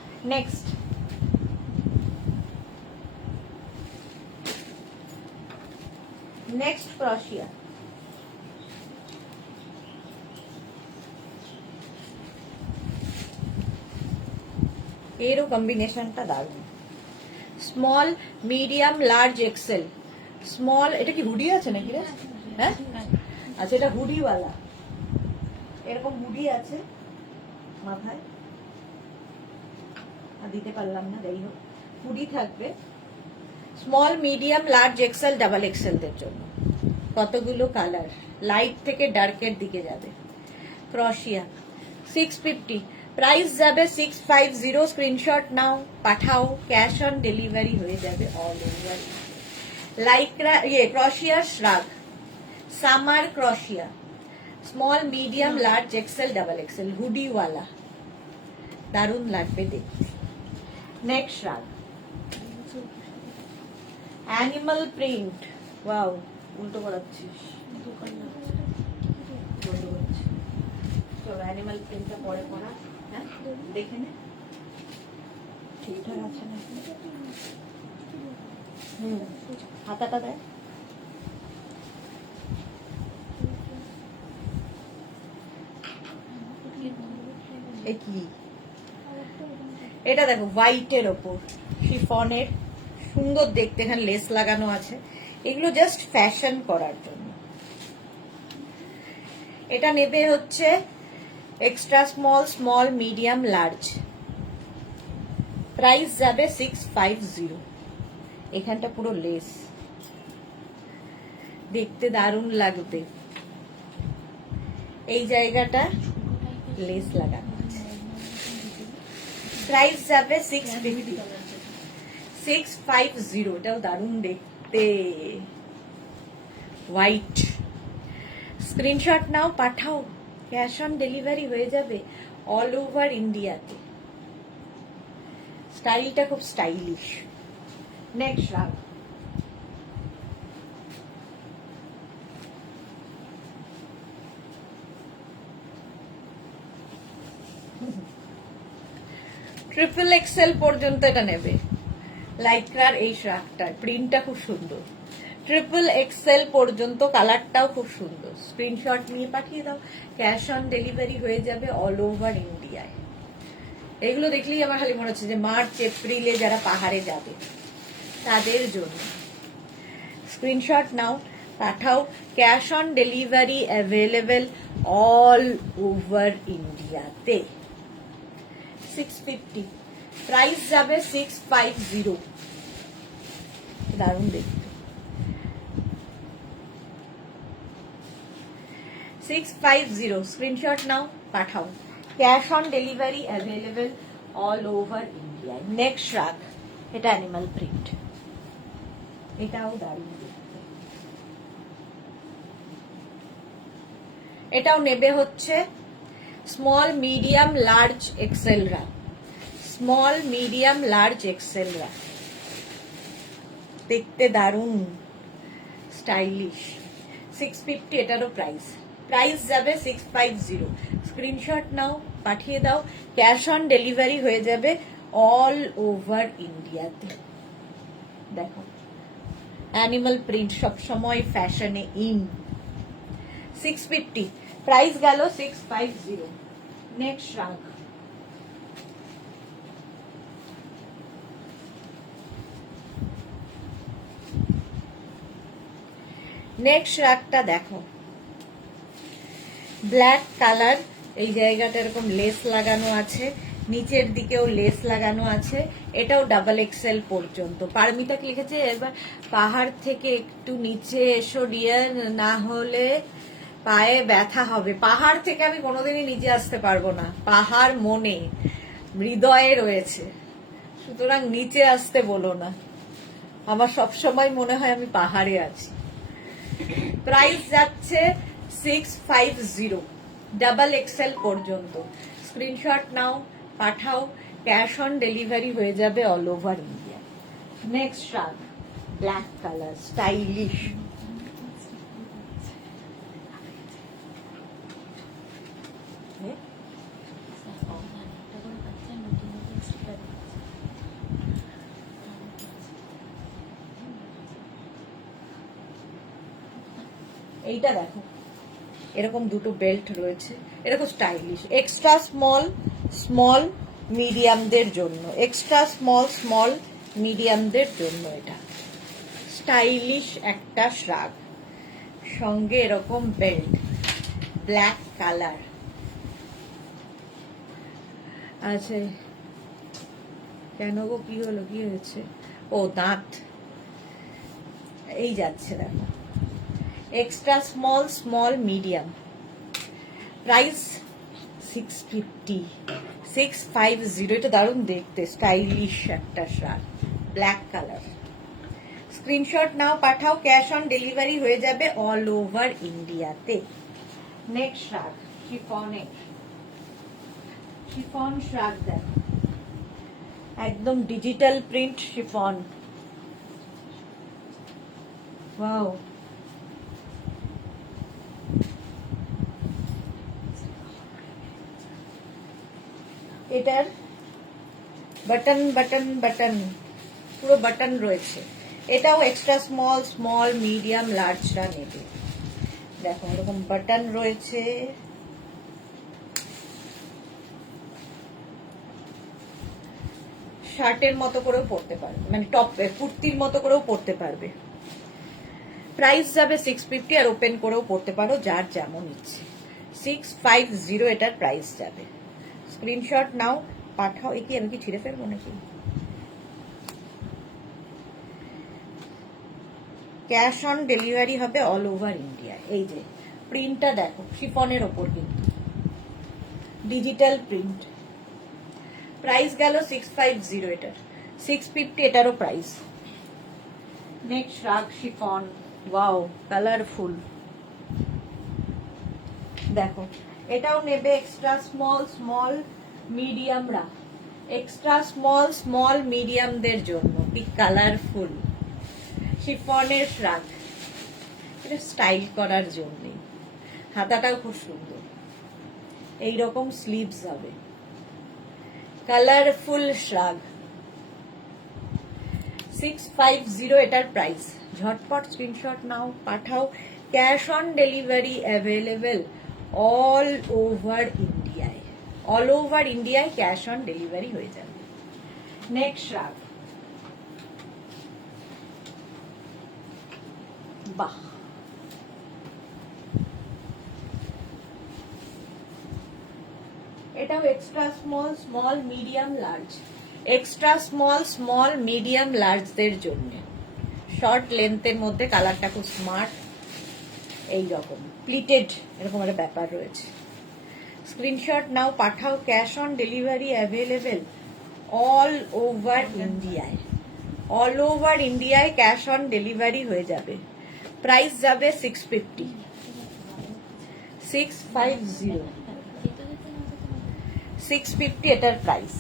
নেক্সট ক্রশিয়া, এরও কম্বিনেশনটা দারুণ। Small medium large XL. Small, এটা কি হুডি আছে নাকি রে? হ্যাঁ, আচ্ছা, এটা হুডিওয়ালা, এরকম হুডি আছে মাথায়, দিতে পারলাম না, যাই হোক, হুডি থাকবে। Small medium large XL double এক্সেলদের জন্য। কতগুলো কালার, লাইট থেকে ডার্কের দিকে যাবে। ক্রশিয়া 650, প্রাইস যাবে 650। স্ক্রিনশট নাও, পাঠাও, ক্যাশ অন ডেলিভারি হয়ে যাবে অল ওভার। লাইক্রা ক্রশিয়া shrug, summer ক্রশিয়া, small medium large XL double XL, হুডিওয়ালা, দারুণ লাগবে দেখতে। Next shrug, animal print. Wow, উল্টো করাচ্ছিস, চলো অ্যানিমাল প্রিন্টটা পরে পড়া। হ্যাঁ, দেখে নে ঠিকঠাক আছে না। হাতাটা দেয়। কি এটা দেখো, হোয়াইটের ওপর শিফনের, সুন্দর দেখতে, এখানে লেস লাগানো আছে। এগুলো জাস্ট ফ্যাশন করার জন্য। এটা নেবে হচ্ছে extra small, small medium large, price যাবে 650। এখানটা পুরো লেস, দেখতে দারুণ লাগবে। এই জায়গাটা লেস লাগানো আছে, প্রাইস যাবে 650। এটাও দারুণ দেখতে, হোয়াইট। স্ক্রিনশট নাও, পাঠাও, ক্যাশ অন ডেলিভারি হয়ে যাবে অল ওভার ইন্ডিয়াতে। স্টাইলটা খুব স্টাইলিশ। নেক্সট রাগ, ট্রিপল এক্সেল পর্যন্ত এটা নেবে। লাইক্রার এই শ্রাগটার প্রিন্টটা খুব সুন্দর। ট্রিপল এক্সেল পর্যন্ত, কালারটাও খুব সুন্দর। স্ক্রিনশট নিয়ে পাঠিয়ে দাও, ক্যাশ অন ডেলিভারি হয়ে যাবে অল ওভার ইন্ডিয়ায়। এগুলো দেখলেই আমার খালি মনে হচ্ছে যে মার্চ এপ্রিলে যারা পাহাড়ে যাবে তাদের জন্য। স্ক্রিনশট নাও, পাঠাও, cash on delivery available all over ইন্ডিয়াতে। 650, প্রাইস যাবে 650। দারুণ দেখতে। 650, স্ক্রিনশট নাও, পাঠাও, cash on delivery available all over India. Next রাগ, এটা অ্যানিমাল প্রিন্ট, এটাও দারুণ দেখতে। এটাও নেবে হচ্ছে স্মল মিডিয়াম লার্জ এক্সেলরা, স্মল মিডিয়াম লার্জ এক্সেলরা, দেখতে দারুণ স্টাইলিশ। 650 এটারও প্রাইস, প্রাইস যাবে 650। স্ক্রিনশট নাও, পাঠিয়ে দাও, ক্যাশ অন ডেলিভারি হয়ে যাবে অল ওভার ইন্ডিয়াতে। দেখো, অ্যানিমাল প্রিন্ট সবসময় ফ্যাশনে ইন। 650, প্রাইস গেল 650। নেক্সট রাগ, নেক্সট রাগটা দেখো, ব্ল্যাক কালার, এই জায়গাটা এরকম লেস লাগানো আছে, নিচের দিকেও লেস লাগানো আছে। এটাও ডাবল এক্সেল পর্যন্ত। পারমিতা লিখেছে এবার পাহাড় থেকে একটু নিচে এসো ডিয়ার, না হলে পায়ে ব্যথা হবে। পাহাড় থেকে আমি কোনোদিনই নিচে আসতে পারবো না, পাহাড় মনে হৃদয়ে রয়েছে, সুতরাং নিচে আসতে বলো না। আমার সবসময় মনে হয় আমি পাহাড়ে আছি। প্রাইস যাচ্ছে 650, ডাবল এক্সেল পর্যন্ত। স্ক্রিনশট নাও, পাঠাও, ক্যাশ অন ডেলিভারি হয়ে যাবে all over India. Next শ্রাগ, black colour, stylish. এইটা দেখো, এরকম দুটো বেল্ট রয়েছে, এরকম স্টাইলিশ। এক্সট্রা স্মল স্মল মিডিয়ামদের জন্য, এক্সট্রা স্মল স্মল মিডিয়ামদের জন্য এটা স্টাইলিশ একটা শ্রাগ, সঙ্গে এরকম বেল্ট, ব্ল্যাক কালার। আচ্ছা, কেন গো, কি হলো, কি হয়েছে? ও দাঁত এই যাচ্ছে, দেখো। Extra small small medium, price 650, 650। এটা দারুণ দেখতে, স্টাইলিশ একটা শার্ট, ব্ল্যাক কালার। স্ক্রিনশট নাও, পাঠাও, ক্যাশ অন ডেলিভারি হয়ে যাবে অল ওভার ইন্ডিয়াতে। নেক্সট শার্ট, শিফনের, শিফন শার্ট দেখো, একদম ডিজিটাল প্রিন্ট শিফন। ওয়াও, এটার বাটন বাটন বাটন, পুরো বাটন রয়েছে। এটাও এক্সট্রা স্মল স্মল মিডিয়াম লার্জরা নেবে। দেখো এরকম বাটন রয়েছে, শার্টের মতো করেও পরতে পারবে, মানে টপ কুর্তির মতো করেও পরতে পারবে। প্রাইস যাবে 650, আর ওপেন করেও পরতে পারো, যার যেমন ইচ্ছে। 650 এটার প্রাইস যাবে। স্ক্রিনশট নাও, পাঠাও। এ কি, আমি কি ছিঁড়ে ফেলবো নাকি? ক্যাশ অন ডেলিভারি হবে অল ওভার ইন্ডিয়া। এই যে প্রিন্টটা দেখো, শিফনের ওপর কিন্তু ডিজিটাল প্রিন্ট। প্রাইস গেল 650 এটার, 650 এটারও price. Next shrug chiffon, wow colourful. দেখো এটাও নেবে এক্সট্রা স্মল স্মল মিডিয়ামরা, এক্সট্রা স্মল স্মল মিডিয়ামদের জন্য। কি কালারফুল শিফনের শ্রাগ, এটা স্টাইল করার জন্য। হাতাটাও খুব সুন্দর, এইরকম স্লিভস হবে। কালারফুল শ্রাগ, 650 এটার প্রাইস। ঝটপট স্ক্রিনশট নাও, পাঠাও, cash on delivery available all over ইন্ডিয়ায়। অল ওভার ইন্ডিয়ায় ক্যাশ অন ডেলিভারি হয়ে যাবে। নেক্সট শ্রাগ, বাহ, এটাও extra small small medium large, extra small small medium লার্জদের জন্য। শর্ট লেন্থের মধ্যে, কালারটা খুব স্মার্ট, এইরকম প্লিটেড, এরকম একটা ব্যাপার রয়েছে। স্ক্রিনশট নাও, পাঠাও, cash on delivery available all over ইন্ডিয়ায়। অল ওভার ইন্ডিয়ায় ক্যাশ অন ডেলিভারি হয়ে যাবে। প্রাইস যাবে 650, 650, 650 এটার প্রাইস।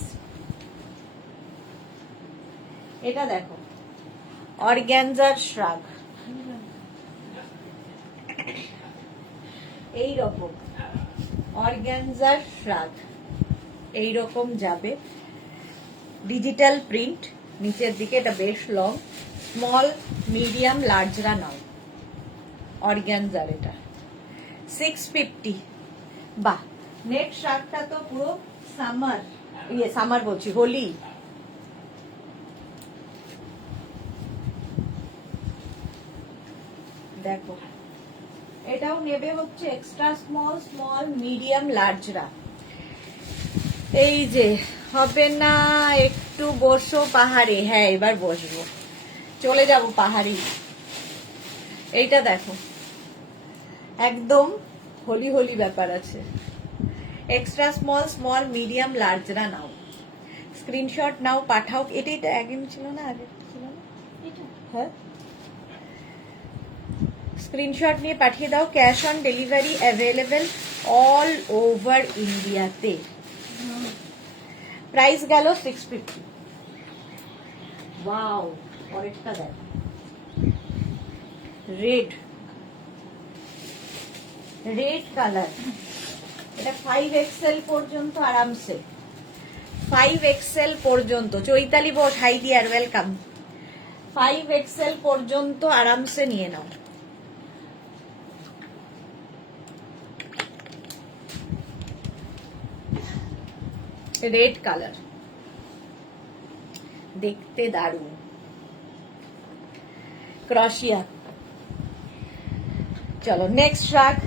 এটা দেখো অর্গ্যানজার শ্রাগ, এইরকম অর্গ্যানজার শ্রাগ, এইরকম যাবে, ডিজিটাল প্রিন্ট নিচের দিকে। এটা বেশ লং, স্মল মিডিয়াম লার্জরা নাও, অর্গ্যানজার এটা 650। বাহ, নেক্সট শ্রাগটা তো পুরো সামার, সামার বলছি, হোলি। দেখো এটাও নেবে হচ্ছে এক্সট্রা স্মল স্মল মিডিয়াম লার্জরা। এই যে হবে না, একটু বসো পাহাড়ে। হ্যাঁ এবার বসবো, চলে যাব পাহাড়ি। এইটা দেখো একদম হোলি হোলি ব্যাপার আছে। এক্সট্রা স্মল স্মল মিডিয়াম লার্জরা নাও, স্ক্রিনশট নাও, পাঠাও। এটাই তো একদিন ছিল না, আগে ছিল না এটা? হ্যাঁ, স্ক্রিনশট নিয়ে পাঠিয়ে দাও। Cash on delivery available all over ইন্ডিয়াতে। প্রাইস গেল 650। ওয়াও, পরেরটা দেখ, রেড কালার। এটা 5XL পর্যন্ত আরামসে, 5XL পর্যন্ত। Chaitali Bose, high deer, welcome. 5XL পর্যন্ত আরামসে নিয়ে নাও। রেড কালার, দেখতে দারুণ, ক্রশিয়া। চলো নেক্সট রাখ।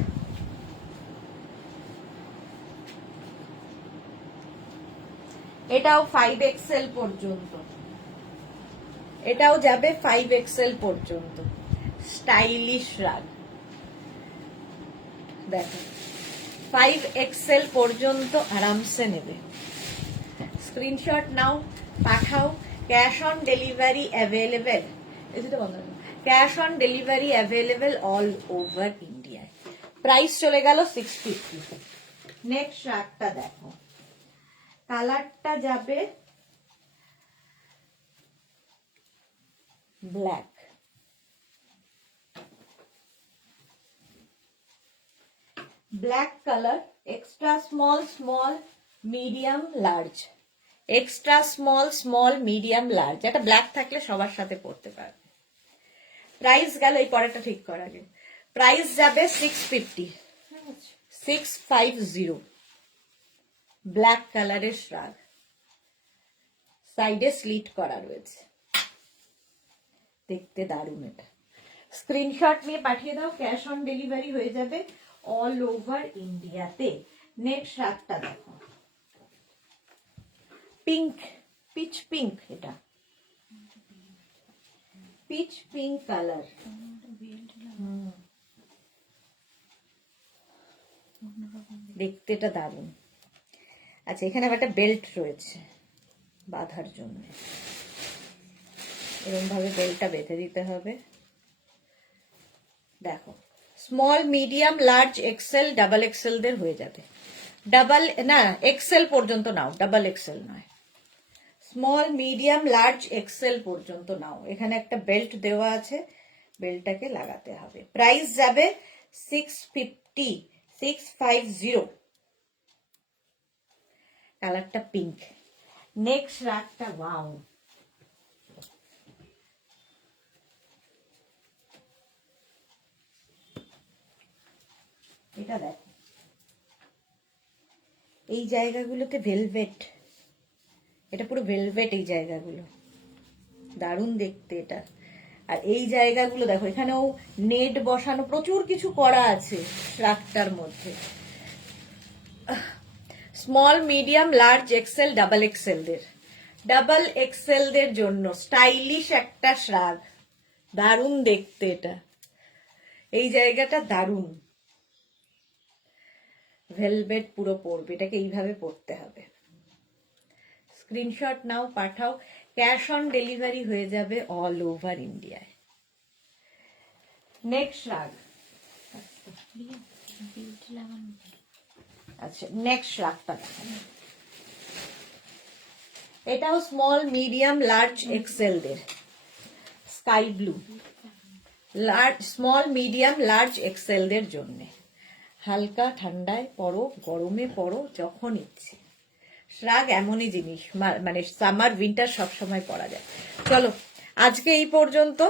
এটাও 5XL পর্যন্ত, এটাও যাবে 5XL পর্যন্ত। স্টাইলিশ রাগ, দেখো 5XL পর্যন্ত আরামসে নেবে। স্ক্রিনশট নাও, পাঠাও। Cash on delivery available, cash on delivery available all over ইন্ডিয়ায়। প্রাইস চলে গেল 650। নেক্সট রাগটা দেখো, কালারটা যাবে black, black colour, extra small, small, medium, large, extra small, small, medium, large. একটা ব্ল্যাক থাকলে সবার সাথে পড়তে পারবে। প্রাইস গেল, এই পরেরটা ঠিক করার আগে, প্রাইস যাবে 650, 650। ব্ল্যাক কালারের শ্রাগ, সাইডে স্লিট করা রয়েছে, দেখতে দারুণ। এটা স্ক্রিনশট নিয়ে পাঠিয়ে দাও, ক্যাশ অন ডেলিভারি হয়ে যাবে অল ওভার ইন্ডিয়াতে। নেক্সট রাগটা দেখো, পিঙ্ক, পিচ পিঙ্ক। এটা পিচ পিঙ্ক কালার, দেখতে এটা দারুণ। আচ্ছা, এখানে আবার একটা বেল্ট রয়েছে বাঁধার জন্য, এরকম ভাবে বেল্টটা বেঁধে দিতে হবে। দেখো, small, medium, large, XL, double XL দের হয়ে যাবে। ডাবল না, এক্সেল পর্যন্ত নাও, ডাবল এক্সেল নয়। স্মল, মিডিয়াম, লার্জ, এক্সেল পর্যন্ত নাও। এখানে একটা বেল্ট দেওয়া আছে, বেল্টটাকে লাগাতে হবে। প্রাইস যাবে 650, 650। কালারটা পিঙ্ক। নেক্সট রাগটা, ওয়াও, এটা দেখো, এই জায়গাগুলোতে ভেলভেট, এটা পুরো ভেলভেট, এই জায়গাগুলো দারুণ দেখতে এটা। আর এই জায়গাগুলো দেখো, এখানেও নেট বসানো, প্রচুর কিছু করা আছে রাগটার মধ্যে। Small, medium, large, XL, double XL দের, ডাবল এক্সেল দের জন্য স্টাইলিশ একটা শ্রাগ, দারুণ দেখতে এটা। এই জায়গাটা দারুণ, ভেলভেট পুরো পরবে, এটাকে এইভাবে পরতে হবে। স্ক্রিনশট নাও, পাঠাও। ক্যাশ অন ডেলিভারি হয়ে যাবে অল ওভার ইন্ডিয়ায়। নেক্সট রাগ, আচ্ছা নেক্সট রাগটা দেখো, এটাও স্মল, মিডিয়াম, লার্জ, এক্সেল দের, sky blue. Large, small, medium, large, XL দের জন্য। হালকা ঠান্ডায় পরো, গরমে পরো, যখন ইচ্ছে। শ্রাগ এমনই জিনিস, মানে সামার উইন্টার সবসময় পরা যায়। চলো আজকে এই পর্যন্ত।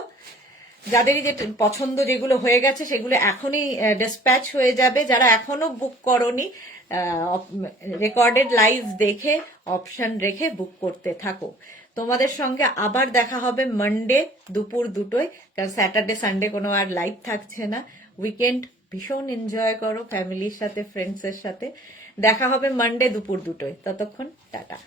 যাদেরই যে পছন্দ যেগুলো হয়ে গেছে সেগুলো এখনই ডিসপ্যাচ হয়ে যাবে। যারা এখনো বুক করনি, রেকর্ডেড লাইভ দেখে অপশন রেখে বুক করতে থাকো। তোমাদের সঙ্গে আবার দেখা হবে মানডে দুপুর 2টোয়, কারণ স্যাটারডে সানডে কোনো আর লাইভ থাকছে না। উইকেন্ড ভীষণ এনজয় করো ফ্যামিলির সাথে, ফ্রেন্ডসের সাথে। দেখা হবে মানডে দুপুর 2টোয়। ততক্ষণ টাটা।